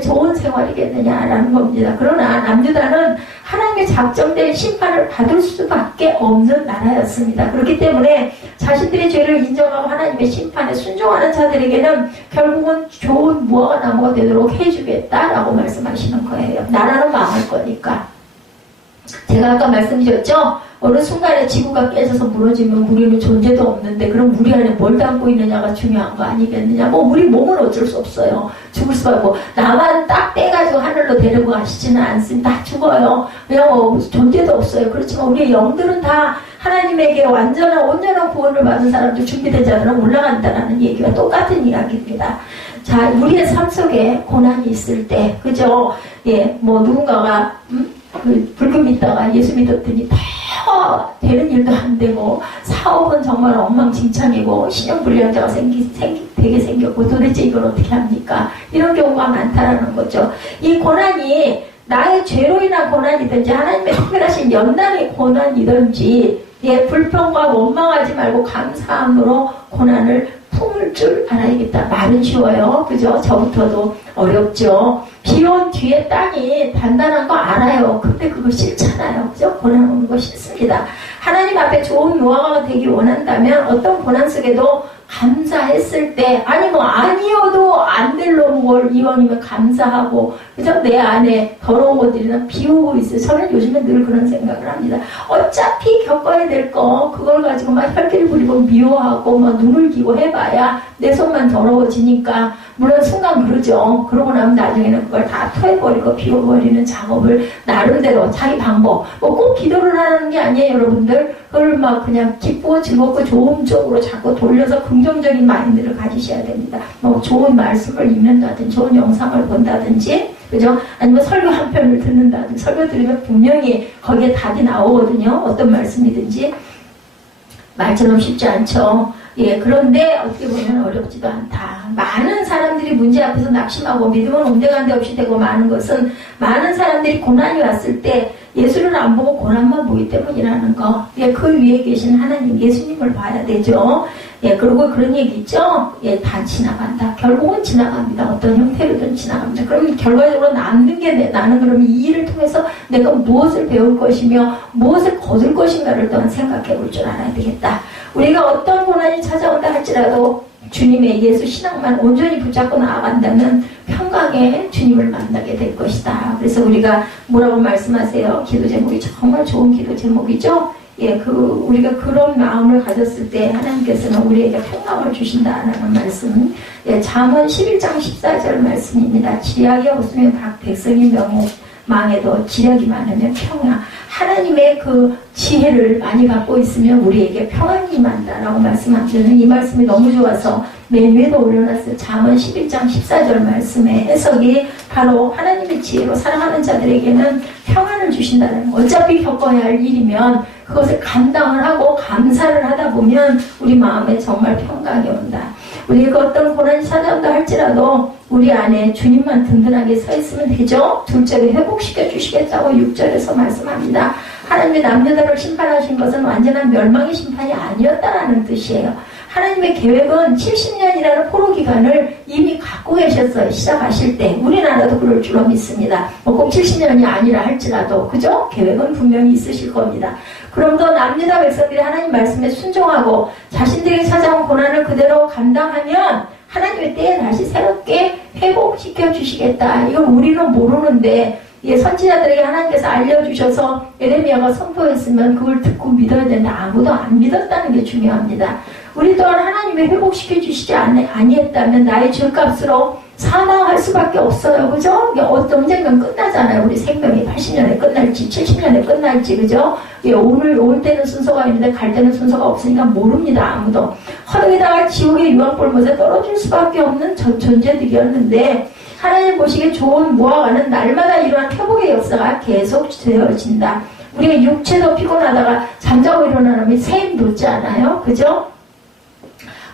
좋은 생활이겠느냐라는 겁니다. 그러나 남유다는 하나님의 작정된 심판을 받을 수밖에 없는 나라였습니다. 그렇기 때문에 자신들의 죄를 인정하고 하나님의 심판에 순종하는 자들에게는 결국은 좋은 무화과 나무가 되도록 해주겠다라고 말씀하시는 거예요. 나라는 망할 거니까. 제가 아까 말씀드렸죠? 어느 순간에 지구가 깨져서 무너지면 우리는 존재도 없는데 그럼 우리 안에 뭘 담고 있느냐가 중요한 거 아니겠느냐. 뭐 우리 몸은 어쩔 수 없어요. 죽을 수밖에 없고 나만 딱 떼가지고 하늘로 데리고 가시지는 않습니다. 다 죽어요. 그냥 뭐 존재도 없어요. 그렇지만 우리의 영들은 다 하나님에게 완전한 온전한 구원을 받은 사람들 준비된 자들은 올라간다라는 얘기와 똑같은 이야기입니다. 자, 우리의 삶 속에 고난이 있을 때 그죠? 뭐 누군가가 불금 믿다가 예수 믿었더니 다 되는 일도 안 되고 사업은 정말 엉망진창이고 신용불량자가 되게 생겼고 도대체 이걸 어떻게 합니까? 이런 경우가 많다라는 거죠. 이 고난이 나의 죄로 인한 고난이든지 하나님의 특별하신 연단의 고난이든지 불평과 원망하지 말고 감사함으로 고난을 품을 줄 알아야겠다. 말은 쉬워요. 그죠? 저부터도 어렵죠. 비온 뒤에 땅이 단단한 거 알아요. 근데 그거 싫잖아요. 그죠? 고난 오는 거 싫습니다. 하나님 앞에 좋은 무화과가 되기 원한다면 어떤 고난 속에도 감사했을 때 아니 뭐 아니어도 안 될 놈을 이왕이면 감사하고 그죠? 내 안에 더러운 것들이나 비우고 있어요. 저는 요즘에 늘 그런 생각을 합니다. 어차피 겪어야 될 거 그걸 가지고 막 혈기를 부리고 미워하고 막 눈을 기고 해봐야 내 손만 더러워지니까 물론 순간 그러죠. 그러고 나면 나중에는 그걸 다 토해버리고 비워버리는 작업을 나름대로 자기 방법 뭐 꼭 기도를 하는 게 아니에요. 여러분들 그걸 막 그냥 기쁘고 즐겁고 좋은 쪽으로 자꾸 돌려서 긍정적인 마인드를 가지셔야 됩니다. 뭐 좋은 말씀을 읽는다든지 좋은 영상을 본다든지 그죠? 아니면 설교 한 편을 듣는다든지 설교 들으면 분명히 거기에 답이 나오거든요. 어떤 말씀이든지 말처럼 쉽지 않죠. 예, 그런데 어떻게 보면 어렵지도 않다. 많은 사람들이 문제 앞에서 낙심하고 믿음은 온데간데 없이 되고 많은 것은 많은 사람들이 고난이 왔을 때 예수를 안 보고 고난만 보기 때문이라는 거. 예, 그 위에 계신 하나님 예수님을 봐야 되죠. 예, 그리고 그런 얘기 있죠. 예, 다 지나간다. 결국은 지나갑니다. 어떤 형태로든 지나갑니다. 그러면 결과적으로 남는 게 나는 그러면 이 일을 통해서 내가 무엇을 배울 것이며 무엇을 거둘 것인가를 또한 생각해 볼 줄 알아야 되겠다. 우리가 어떤 고난이 찾아온다 할지라도 주님의 예수 신앙만 온전히 붙잡고 나아간다면 평강에 주님을 만나게 될 것이다. 그래서 우리가 뭐라고 말씀하세요? 기도 제목이 정말 좋은 기도 제목이죠. 예, 우리가 그런 마음을 가졌을 때 하나님께서는 우리에게 평강을 주신다라는 말씀. 예, 잠언 11장 14절 말씀입니다. 지략이 없으면 백성이 망해도 지략이 많으면 평화. 하나님의 그 지혜를 많이 갖고 있으면 우리에게 평안이 임한다라고 말씀하시는 이 말씀이 너무 좋아서 맨 위에도 올려놨어요. 잠언 11장 14절 말씀의 해석이 바로 하나님의 지혜로 살아가는 자들에게는 평안을 주신다는 거. 어차피 겪어야 할 일이면 그것을 감당을 하고 감사를 하다 보면 우리 마음에 정말 평강이 온다. 우리가 어떤 고난이 찾아온다 할지라도 우리 안에 주님만 든든하게 서 있으면 되죠. 둘째로 회복시켜 주시겠다고 6절에서 말씀합니다. 하나님의 남녀다를 심판하신 것은 완전한 멸망의 심판이 아니었다라는 뜻이에요. 하나님의 계획은 70년이라는 포로 기간을 이미 갖고 계셨어요. 시작하실 때. 우리나라도 그럴 줄로 믿습니다. 꼭 70년이 아니라 할지라도 그죠? 계획은 분명히 있으실 겁니다. 그럼도 남유다 백성들이 하나님 말씀에 순종하고 자신들에게 찾아온 고난을 그대로 감당하면 하나님의 때에 다시 새롭게 회복시켜 주시겠다. 이걸 우리는 모르는데 선지자들에게 하나님께서 알려주셔서 예레미야가 선포했으면 그걸 듣고 믿어야 되는데 아무도 안 믿었다는 게 중요합니다. 우리 또한 하나님의 회복시켜 주시지 아니했다면 나의 죄값으로 사망할 수밖에 없어요. 그죠? 언젠간 끝나잖아요. 우리 생명이 80년에 끝날지 70년에 끝날지 그죠? 오늘 올 때는 순서가 있는데 갈 때는 순서가 없으니까 모릅니다. 아무도. 허덕에다가 지옥의 유황불못에 떨어질 수밖에 없는 존재들이었는데 하나님 보시기에 좋은 모아가는 날마다 이러한 회복의 역사가 계속 되어진다. 우리가 육체도 피곤하다가 잠자고 일어나면 샘 돋지 않아요? 그죠?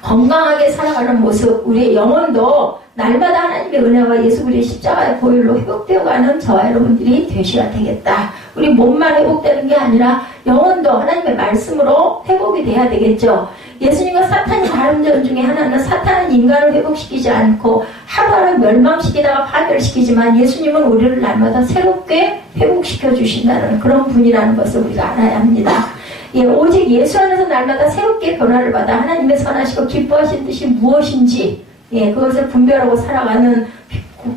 건강하게 살아가는 모습, 우리의 영혼도 날마다 하나님의 은혜와 예수 그리스도의 십자가의 보혈로 회복되어가는 저와 여러분들이 되셔야 되겠다. 우리 몸만 회복되는 게 아니라 영혼도 하나님의 말씀으로 회복이 돼야 되겠죠. 예수님과 사탄이 다른 점 중에 하나는 사탄은 인간을 회복시키지 않고 하루하루 멸망시키다가 파멸시키지만 예수님은 우리를 날마다 새롭게 회복시켜 주신다는 그런 분이라는 것을 우리가 알아야 합니다. 예, 오직 예수 안에서 날마다 새롭게 변화를 받아 하나님의 선하시고 기뻐하신 뜻이 무엇인지 그것을 분별하고 살아가는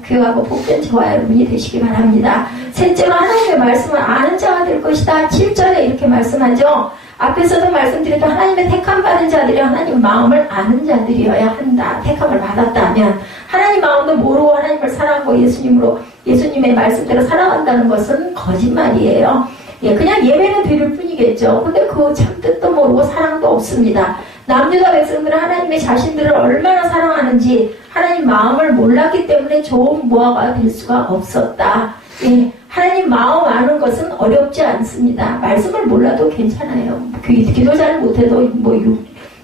귀하고 복된 저와 여러분이 되시기 바랍니다. 셋째로 하나님의 말씀을 아는 자가 될 것이다. 7절에 이렇게 말씀하죠. 앞에서도 말씀드렸던 하나님의 택함 받은 자들이 하나님 마음을 아는 자들이어야 한다. 택함을 받았다면 하나님 마음도 모르고 하나님을 사랑하고 예수님의 말씀대로 살아간다는 것은 거짓말이에요. 그냥 예배는 드릴 뿐이겠죠. 근데 그 참 뜻도 모르고 사랑도 없습니다. 남유다 백성들은 하나님의 자신들을 얼마나 사랑하는지 하나님 마음을 몰랐기 때문에 좋은 모아가 될 수가 없었다. 하나님 마음 아는 것은 어렵지 않습니다. 말씀을 몰라도 괜찮아요. 기도 잘 못해도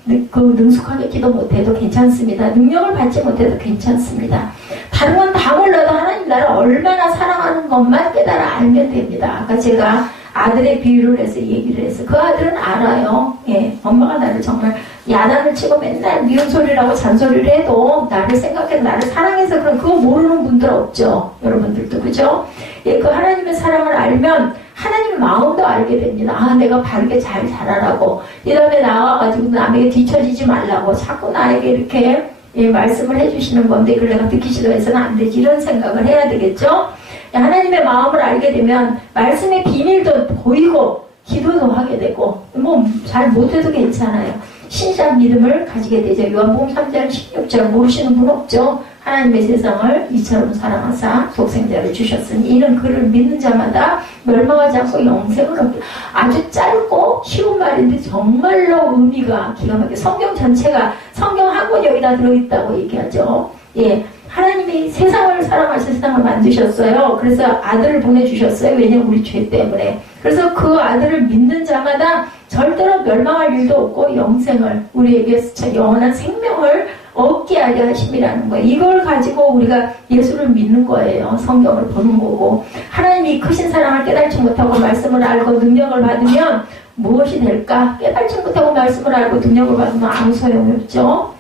능숙하게 기도 못해도 괜찮습니다. 능력을 받지 못해도 괜찮습니다. 다른 건 다 몰라도 하나님 나를 얼마나 사랑하는 것만 깨달아 알면 됩니다. 아까 제가 아들의 비유를 해서 얘기를 해서 그 아들은 알아요. 엄마가 나를 정말 야단을 치고 맨날 미운 소리라고 잔소리를 해도 나를 생각해서 나를 사랑해서 그런 그거 모르는 분들 없죠. 여러분들도 그죠? 그 하나님의 사랑을 알면 하나님의 마음도 알게 됩니다. 아, 내가 바르게 잘 자라라고. 이 다음에 나와가지고 남에게 뒤처지지 말라고 자꾸 나에게 이렇게 말씀을 해주시는 건데 그걸 내가 듣기 싫어해서는 안 되지. 이런 생각을 해야 되겠죠? 하나님의 마음을 알게 되면 말씀의 비밀도 보이고 기도도 하게 되고 잘 못해도 괜찮아요. 신실한 믿음을 가지게 되죠. 요한복음 3장 16절 모르시는 분 없죠. 하나님의 세상을 이처럼 사랑하사 독생자를 주셨으니 이는 그를 믿는 자마다 멸망하지 않고 영생을 얻게. 아주 짧고 쉬운 말인데 정말로 의미가 기가 막혀. 성경 전체가 성경 한 권 여기다 들어있다고 얘기하죠. 하나님이 세상을 사랑하셔서 세상을 만드셨어요. 그래서 아들을 보내주셨어요. 왜냐하면 우리 죄 때문에. 그래서 그 아들을 믿는 자마다 절대로 멸망할 일도 없고 영생을, 우리에게 영원한 생명을 얻게 하려 하심이라는 거예요. 이걸 가지고 우리가 예수를 믿는 거예요. 성경을 보는 거고. 하나님이 크신 사랑을 깨닫지 못하고 말씀을 알고 능력을 받으면 무엇이 될까? 깨닫지 못하고 말씀을 알고 능력을 받으면 아무 소용이 없죠.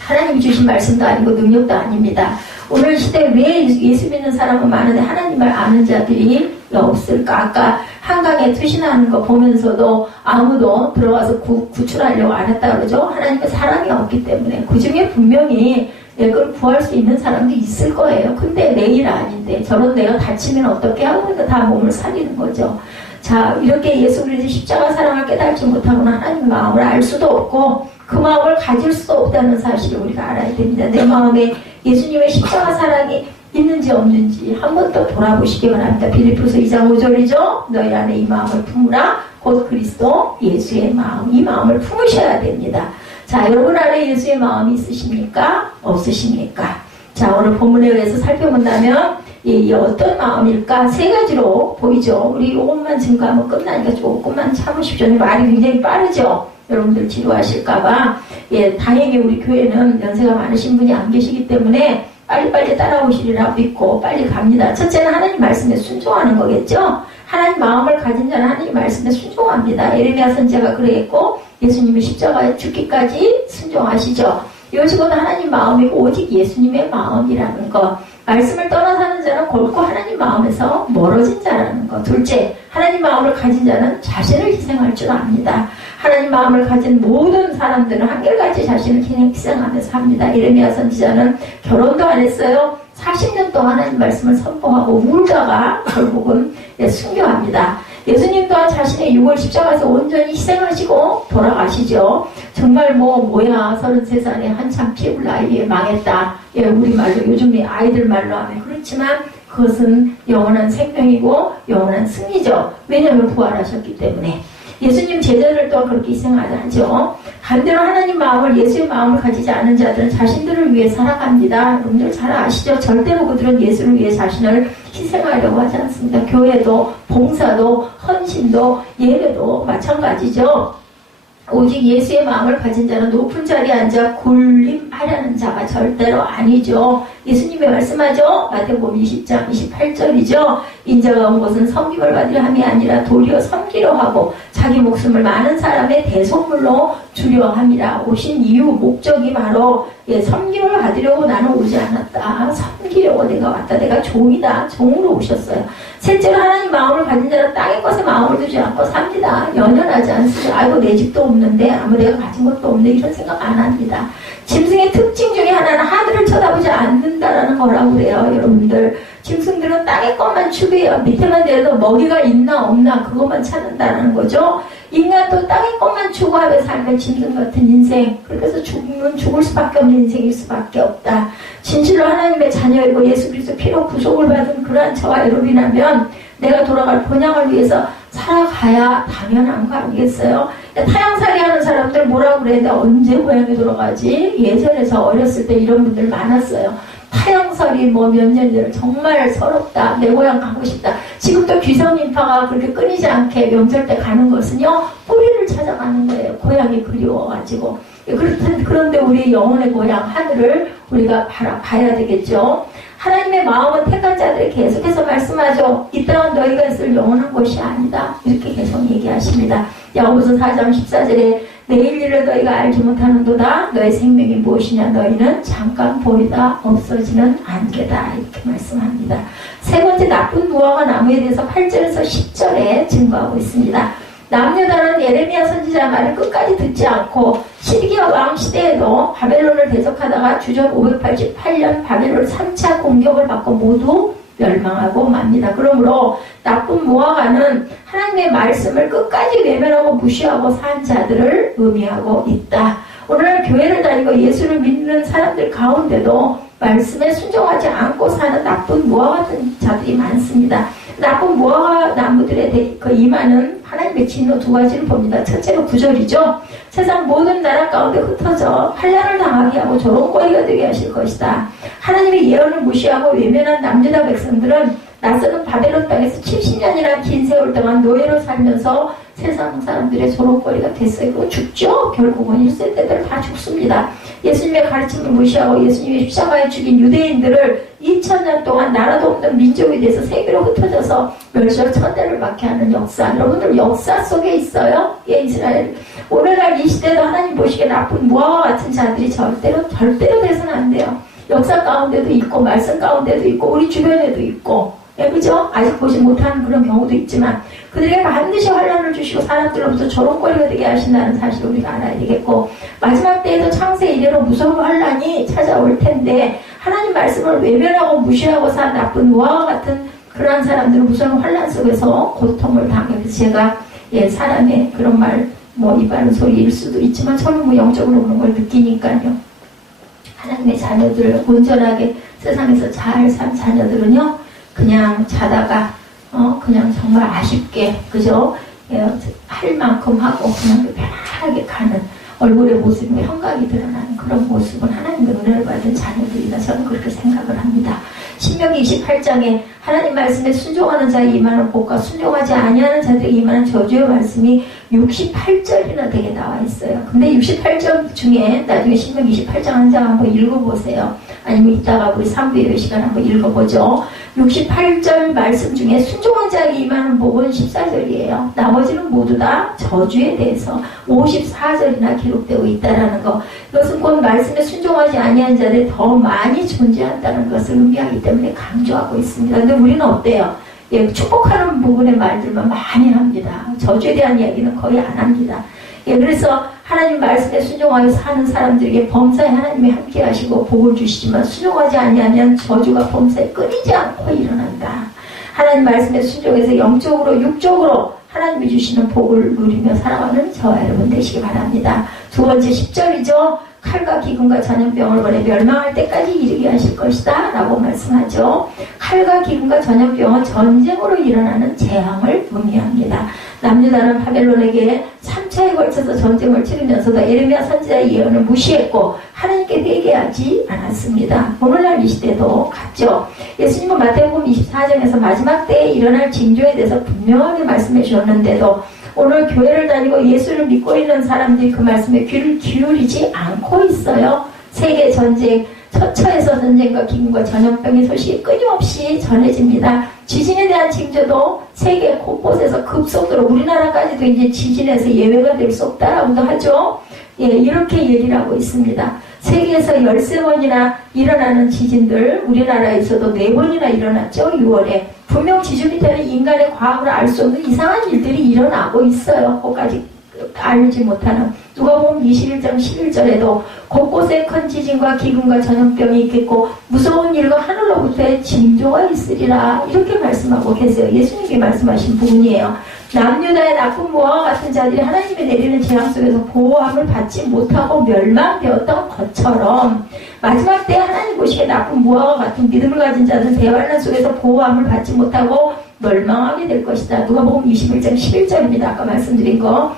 하나님이 주신 말씀도 아니고 능력도 아닙니다. 오늘 시대에 왜 예수 믿는 사람은 많은데 하나님을 아는 자들이 없을까? 아까 한강에 투신하는 거 보면서도 아무도 들어가서 구출하려고 안 했다 그러죠. 하나님의 사랑이 없기 때문에. 그 중에 분명히 그걸 구할 수 있는 사람도 있을 거예요. 근데 내 일 아닌데 저런 내가 다치면 어떻게 하고 다 몸을 살리는 거죠. 자, 이렇게 예수 그리스도의 십자가 사랑을 깨닫지 못하고는 하나님의 마음을 알 수도 없고 그 마음을 가질 수 없다는 사실을 우리가 알아야 됩니다. 내 마음에 예수님의 십자가 사랑이 있는지 없는지 한 번 더 돌아보시기 바랍니다. 빌립보서 2장 5절이죠. 너희 안에 이 마음을 품으라. 곧 그리스도 예수의 마음, 이 마음을 품으셔야 됩니다. 자, 여러분 안에 예수의 마음이 있으십니까? 없으십니까? 자, 오늘 본문에 의해서 살펴본다면 이 어떤 마음일까? 세 가지로 보이죠. 우리 이것만 증거하면 끝나니까 조금만 참으십시오. 말이 굉장히 빠르죠. 여러분들 지루하실까봐. 다행히 우리 교회는 연세가 많으신 분이 안 계시기 때문에 빨리빨리 따라오시리라 믿고 빨리 갑니다. 첫째는 하나님 말씀에 순종하는 거겠죠. 하나님 마음을 가진 자는 하나님 말씀에 순종합니다. 예레미야 선지자가 그랬고 예수님이 십자가에 죽기까지 순종하시죠. 이것이곧 하나님 마음이고 오직 예수님의 마음이라는 것. 말씀을 떠나 사는 자는 결코 하나님 마음에서 멀어진 자라는 것. 둘째, 하나님 마음을 가진 자는 자신을 희생할 줄 압니다. 하나님 마음을 가진 모든 사람들은 한결같이 자신을 희생하면서 합니다. 예레미야 선지자는 결혼도 안 했어요. 40년 동안 하나님 말씀을 선포하고 울다가 결국은 순교합니다. 예수님 또한 자신의 육을 십자가에서 온전히 희생하시고 돌아가시죠. 정말 뭐야 33살에 한참 피울 나이에 망했다. 우리말로 요즘에 아이들 말로 하면 그렇지만 그것은 영원한 생명이고 영원한 승리죠. 왜냐하면 부활하셨기 때문에. 예수님 제자들 또한 그렇게 희생하죠. 반대로 하나님 마음을, 예수의 마음을 가지지 않은 자들은 자신들을 위해 살아갑니다. 여러분들 잘 아시죠? 절대로 그들은 예수를 위해 자신을 희생하려고 하지 않습니다. 교회도, 봉사도, 헌신도, 예배도 마찬가지죠. 오직 예수의 마음을 가진 자는 높은 자리에 앉아 군림하려는 자가 절대로 아니죠. 예수님이 말씀하죠. 마태복음 20장 28절이죠. 인자가 온 것은 섬김을 받으려 함이 아니라 도리어 섬기려 하고 자기 목숨을 많은 사람의 대속물로 주려 함이라. 오신 이유 목적이 바로 섬김을 받으려고 나는 오지 않았다. 섬기려고 내가 왔다. 내가 종이다. 종으로 오셨어요. 셋째로 하나님 마음을 가진 자는 땅의 것에 마음을 두지 않고 삽니다. 연연하지 않습니다. 아이고 내 집도 없는데 아무 내가 가진 것도 없는데 이런 생각 안 합니다. 짐승의 특징 중에 하나는 하늘을 쳐다보지 않는다라는 거라고 그래요. 여러분들 짐승들은 땅의 것만 추구해요. 밑에만 내려도 먹이가 있나 없나 그것만 찾는다는 거죠. 인간도 땅의 것만 추구하며 살면 짐승 같은 인생, 그래서 죽을 수밖에 없는 인생일 수밖에 없다. 진실로 하나님의 자녀이고 예수 그리스도 피로 구속을 받은 그러한 저와 여러분이라면 내가 돌아갈 본향을 위해서 살아가야 당연한 거 아니겠어요? 타향살이 하는 사람들 뭐라고 그래? 내가 언제 고향에 돌아가지? 예전에서 어렸을 때 이런 분들 많았어요. 타향살이 몇 년 전에 정말 서럽다. 내 고향 가고 싶다. 지금도 귀성인파가 그렇게 끊이지 않게 명절 때 가는 것은요. 뿌리를 찾아가는 거예요. 고향이 그리워가지고. 그런데 우리 영혼의 고향 하늘을 우리가 봐야 되겠죠. 하나님의 마음은 택한 자들이 계속해서 말씀하죠. 이 땅은 너희가 있을 영원한 곳이 아니다. 이렇게 계속 얘기하십니다. 야고보서 4장 14절에 내일 일을 너희가 알지 못하는도다. 너의 생명이 무엇이냐. 너희는 잠깐 보이다 없어지는 안개다. 이렇게 말씀합니다. 세 번째, 나쁜 무화과 나무에 대해서 8절에서 10절에 증거하고 있습니다. 남유다는 예레미야 선지자 말을 끝까지 듣지 않고 시드기야 왕 시대에도 바벨론을 대적하다가 주전 588년 바벨론 3차 공격을 받고 모두 멸망하고 맙니다. 그러므로 나쁜 무화과는 하나님의 말씀을 끝까지 외면하고 무시하고 산 자들을 의미하고 있다. 오늘 교회를 다니고 예수를 믿는 사람들 가운데도 말씀에 순종하지 않고 사는 나쁜 무화과 같은 자들이 많습니다. 나쁜 무화과 나무들의 그 이마는 하나님의 진노 두 가지를 봅니다. 첫째로 9절이죠. 세상 모든 나라 가운데 흩어져 환난을 당하게 하고 조롱거리가 되게 하실 것이다. 하나님의 예언을 무시하고 외면한 남유다 백성들은 낯선 바벨론 땅에서 70년이나 긴 세월 동안 노예로 살면서 세상 사람들의 조롱거리가 됐어요. 그리고 죽죠. 결국은 1세 때들 다 죽습니다. 예수님의 가르침을 무시하고 예수님의 십자가에 죽인 유대인들을 2000년 동안 나라도 없는 민족이 돼서 세계로 흩어져서 멸시와 천대를 받게 하는 역사. 여러분들 역사 속에 있어요. 예, 이스라엘. 오늘날 이 시대도 하나님 보시기에 나쁜 무화과 같은 자들이 절대로 돼서는 안 돼요. 역사 가운데도 있고 말씀 가운데도 있고 우리 주변에도 있고, 예, 그죠? 아직 보지 못하는 그런 경우도 있지만 그들에게 반드시 환난을 주시고 사람들로부터 조롱거리가 되게 하신다는 사실을 우리가 알아야 되겠고, 마지막 때에도 창세 이래로 무서운 환난이 찾아올 텐데 하나님 말씀을 외면하고 무시하고 산 나쁜 무화과 같은 그러한 사람들은 무서운 환난 속에서 고통을 당해서 제가 예, 사람의 그런 말 이 바른 소리일 수도 있지만 저는 영적으로 그런 걸 느끼니까요. 하나님의 자녀들, 온전하게 세상에서 잘 산 자녀들은요, 그냥 자다가 그냥 정말 아쉽게, 그죠? 예, 할 만큼 하고 그냥 편안하게 가는 얼굴의 모습이 형각이 드러나는 그런 모습은 하나님의 은혜를 받은 자녀들이다. 저는 그렇게 생각을 합니다. 신명기 28장에 하나님 말씀에 순종하는 자에 임하는 복과 순종하지 아니하는 자들에게 임하는 저주의 말씀이 68절이나 되게 나와 있어요. 근데 68절 중에 나중에 신명기 28장 한 장 한번 읽어보세요. 아니면 이따가 우리 3부의 시간 한번 읽어보죠. 68절 말씀 중에 순종한 자에게 임하는 복은 14절이에요. 나머지는 모두 다 저주에 대해서 54절이나 기록되고 있다는 거. 이것은 곧 말씀에 순종하지 아니한 자들이 더 많이 존재한다는 것을 의미하기 때문에 강조하고 있습니다. 근데 우리는 어때요? 예, 축복하는 부분의 말들만 많이 합니다. 저주에 대한 이야기는 거의 안 합니다. 예, 그래서 하나님 말씀에 순종하여 사는 사람들에게 범사에 하나님이 함께 하시고 복을 주시지만 순종하지 아니하면 저주가 범사에 끊이지 않고 일어난다. 하나님 말씀에 순종해서 영적으로 육적으로 하나님이 주시는 복을 누리며 살아가는 저와 여러분 되시기 바랍니다. 두 번째 10절이죠. 칼과 기근과 전염병을 보내 멸망할 때까지 이르게 하실 것이다 라고 말씀하죠. 칼과 기근과 전염병은 전쟁으로 일어나는 재앙을 의미합니다. 남유다는 바벨론에게 3차에 걸쳐서 전쟁을 치르면서도 에레미야 선지자의 예언을 무시했고 하나님께 회개하지 않았습니다. 오늘날 이 시대도 같죠. 예수님은 마태복음 24장에서 마지막 때에 일어날 징조에 대해서 분명하게 말씀해 주셨는데도 오늘 교회를 다니고 예수를 믿고 있는 사람들이 그 말씀에 귀를 기울이지 않고 있어요. 세계 전쟁, 처처에서 전쟁과 기근과 전염병의 소식이 끊임없이 전해집니다. 지진에 대한 징조도 세계 곳곳에서 급속도로 우리나라까지도 이제 지진에서 예외가 될 수 없다라고도 하죠. 예, 이렇게 얘기를 하고 있습니다. 세계에서 13번이나 일어나는 지진들, 우리나라에서도 4번이나 일어났죠. 6월에. 분명 지진이 되는 인간의 과학으로 알 수 없는 이상한 일들이 일어나고 있어요. 그것까지 알지 못하는. 누가복음 21장 11절에도 곳곳에 큰 지진과 기근과 전염병이 있겠고 무서운 일과 하늘로부터의 징조가 있으리라. 이렇게 말씀하고 계세요. 예수님이 말씀하신 부분이에요. 남유다의 나쁜 무화과 같은 자들이 하나님이 내리는 재앙 속에서 보호함을 받지 못하고 멸망되었던 것처럼 마지막 때 하나님 보시기에 나쁜 무화과 같은 믿음을 가진 자들은 대환란 속에서 보호함을 받지 못하고 멸망하게 될 것이다. 누가복음 21장 11절입니다. 아까 말씀드린 거.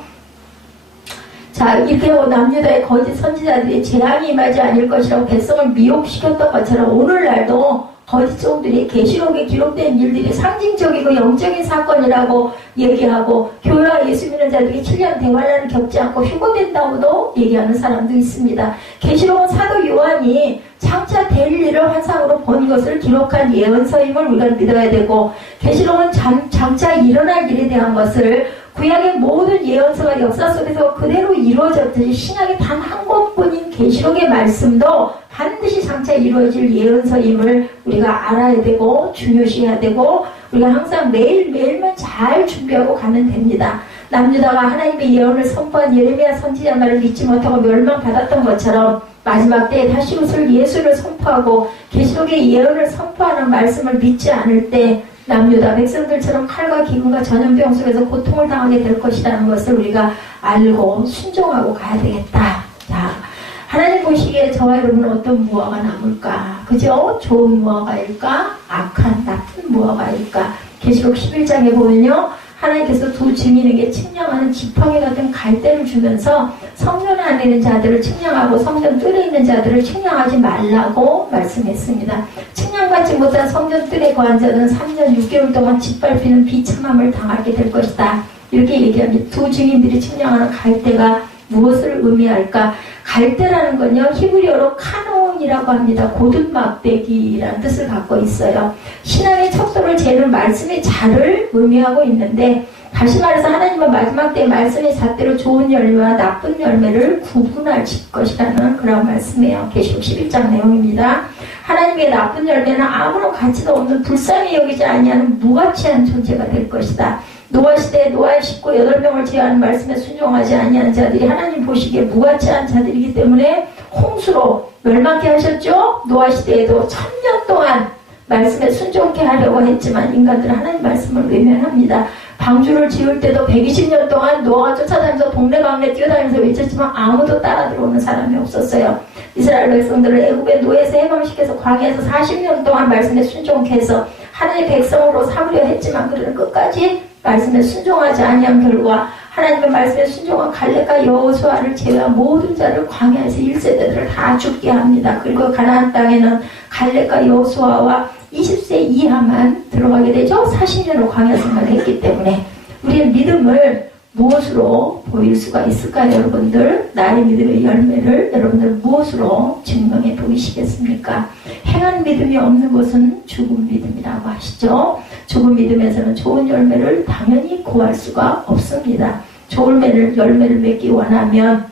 자, 이렇게 남유다의 거짓 선지자들이 재앙이 임하지 않을 것이라고 백성을 미혹시켰던 것처럼 오늘날도 거짓 종들이 계시록에 기록된 일들이 상징적이고 영적인 사건이라고 얘기하고 교회와 예수 믿는 자들이 7년 대환란을 겪지 않고 휴거된다고도 얘기하는 사람도 있습니다. 계시록은 사도 요한이 장차 될 일을 환상으로 본 것을 기록한 예언서임을 우리가 믿어야 되고, 계시록은 장차 일어날 일에 대한 것을 구약의 모든 예언서가 역사 속에서 그대로 이루어졌듯이 신약의 단 한 권뿐인 계시록의 말씀도 반드시 장차 이루어질 예언서임을 우리가 알아야 되고 중요시해야 되고, 우리가 항상 매일매일만 잘 준비하고 가면 됩니다. 남유다가 하나님의 예언을 선포한 예레미야 선지자 말을 믿지 못하고 멸망받았던 것처럼 마지막 때에 다시 오실 예수를 선포하고 계시록의 예언을 선포하는 말씀을 믿지 않을 때 남유다 백성들처럼 칼과 기근과 전염병 속에서 고통을 당하게 될 것이라는 것을 우리가 알고 순종하고 가야 되겠다. 자, 하나님 보시기에 저와 여러분은 어떤 무화과가 남을까? 그죠? 좋은 무화과일까? 악한 나쁜 무화과일까? 계시록 11장에 보면요, 하나님께서 두 증인에게 측량하는 지팡이 같은 갈대를 주면서 성전 안에 있는 자들을 측량하고 성전 뜰에 있는 자들을 측량하지 말라고 말씀했습니다. 측량받지 못한 성전 뜰에 거한 자들은 3년 6개월 동안 짓밟히는 비참함을 당하게 될 것이다. 이렇게 얘기합니다. 두 증인들이 측량하는 갈대가 무엇을 의미할까? 갈대라는 건요, 히브리어로 카논이라고 합니다. 고든 막대기라는 뜻을 갖고 있어요. 신앙의 척도를 재는 말씀의 자를 의미하고 있는데, 다시 말해서 하나님은 마지막 때 말씀의 잣대로 좋은 열매와 나쁜 열매를 구분하실 것이라는 그런 말씀이에요. 계시록 11장 내용입니다. 하나님의 나쁜 열매는 아무런 가치도 없는 불쌍히 여기지 아니하는 무가치한 존재가 될 것이다. 노아 시대에 노아의 식구 8명을 제외하는 말씀에 순종하지 아니하는 자들이 하나님 보시기에 무가치한 자들이기 때문에 홍수로 멸망케 하셨죠. 노아 시대에도 1000년 동안 말씀에 순종케 하려고 했지만 인간들은 하나님 말씀을 외면합니다. 방주를 지을 때도 120년 동안 노아가 쫓아다니면서 동네방네 뛰어다니면서 외쳤지만 아무도 따라 들어오는 사람이 없었어요. 이스라엘 백성들을 애굽의 노예에서 해방시켜서 광야에서 40년 동안 말씀에 순종케 해서 하나님의 백성으로 삼으려 했지만 그들은 끝까지 말씀에 순종하지 아니한 결과 하나님의 말씀에 순종한 갈렙과 여호수아를 제외한 모든 자를 광야에서 1세대들을 다 죽게 합니다. 그리고 가나안 땅에는 갈렙과 여호수아와 20세 이하만 들어가게 되죠. 40년을 광야 생활했기 때문에 우리의 믿음을 무엇으로 보일 수가 있을까요, 여러분들? 나의 믿음의 열매를 여러분들 무엇으로 증명해 보이시겠습니까? 행한 믿음이 없는 것은 죽은 믿음이라고 하시죠. 죽은 믿음에서는 좋은 열매를 당연히 구할 수가 없습니다. 좋은 열매를 맺기 원하면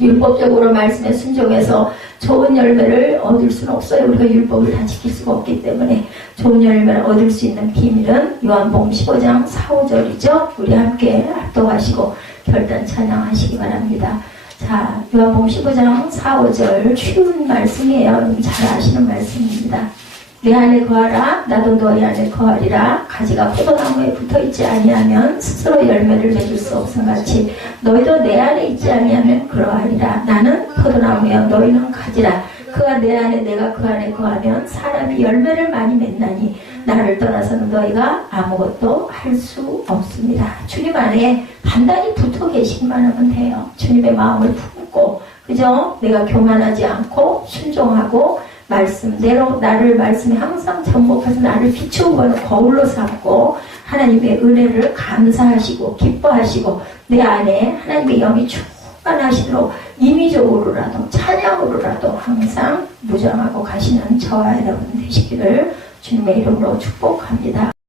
율법적으로 말씀에 순종해서 좋은 열매를 얻을 수는 없어요. 우리가 율법을 다 지킬 수가 없기 때문에 좋은 열매를 얻을 수 있는 비밀은 요한복음 15장 4, 5절이죠. 우리 함께 합독하시고 결단 찬양하시기 바랍니다. 자, 요한복음 15장 4, 5절 쉬운 말씀이에요. 잘 아시는 말씀입니다. 내 안에 거하라 나도 너희 안에 거하리라. 가지가 포도나무에 붙어있지 아니하면 스스로 열매를 맺을 수 없음같이 너희도 내 안에 있지 아니하면 그러하리라. 나는 포도나무여 너희는 가지라. 그가 내 안에 내가 그 안에 거하면 사람이 열매를 많이 맺나니 나를 떠나서는 너희가 아무것도 할 수 없습니다. 주님 안에 단단히 붙어 계시기만 하면 돼요. 주님의 마음을 품고 그죠? 내가 교만하지 않고 순종하고 말씀대로 나를 말씀에 항상 접목해서 나를 비추어 보는 거울로 삼고 하나님의 은혜를 감사하시고 기뻐하시고 내 안에 하나님의 영이 충만하시도록 임의적으로라도 찬양으로라도 항상 무장하고 가시는 저와 여러분 되시기를 주님의 이름으로 축복합니다.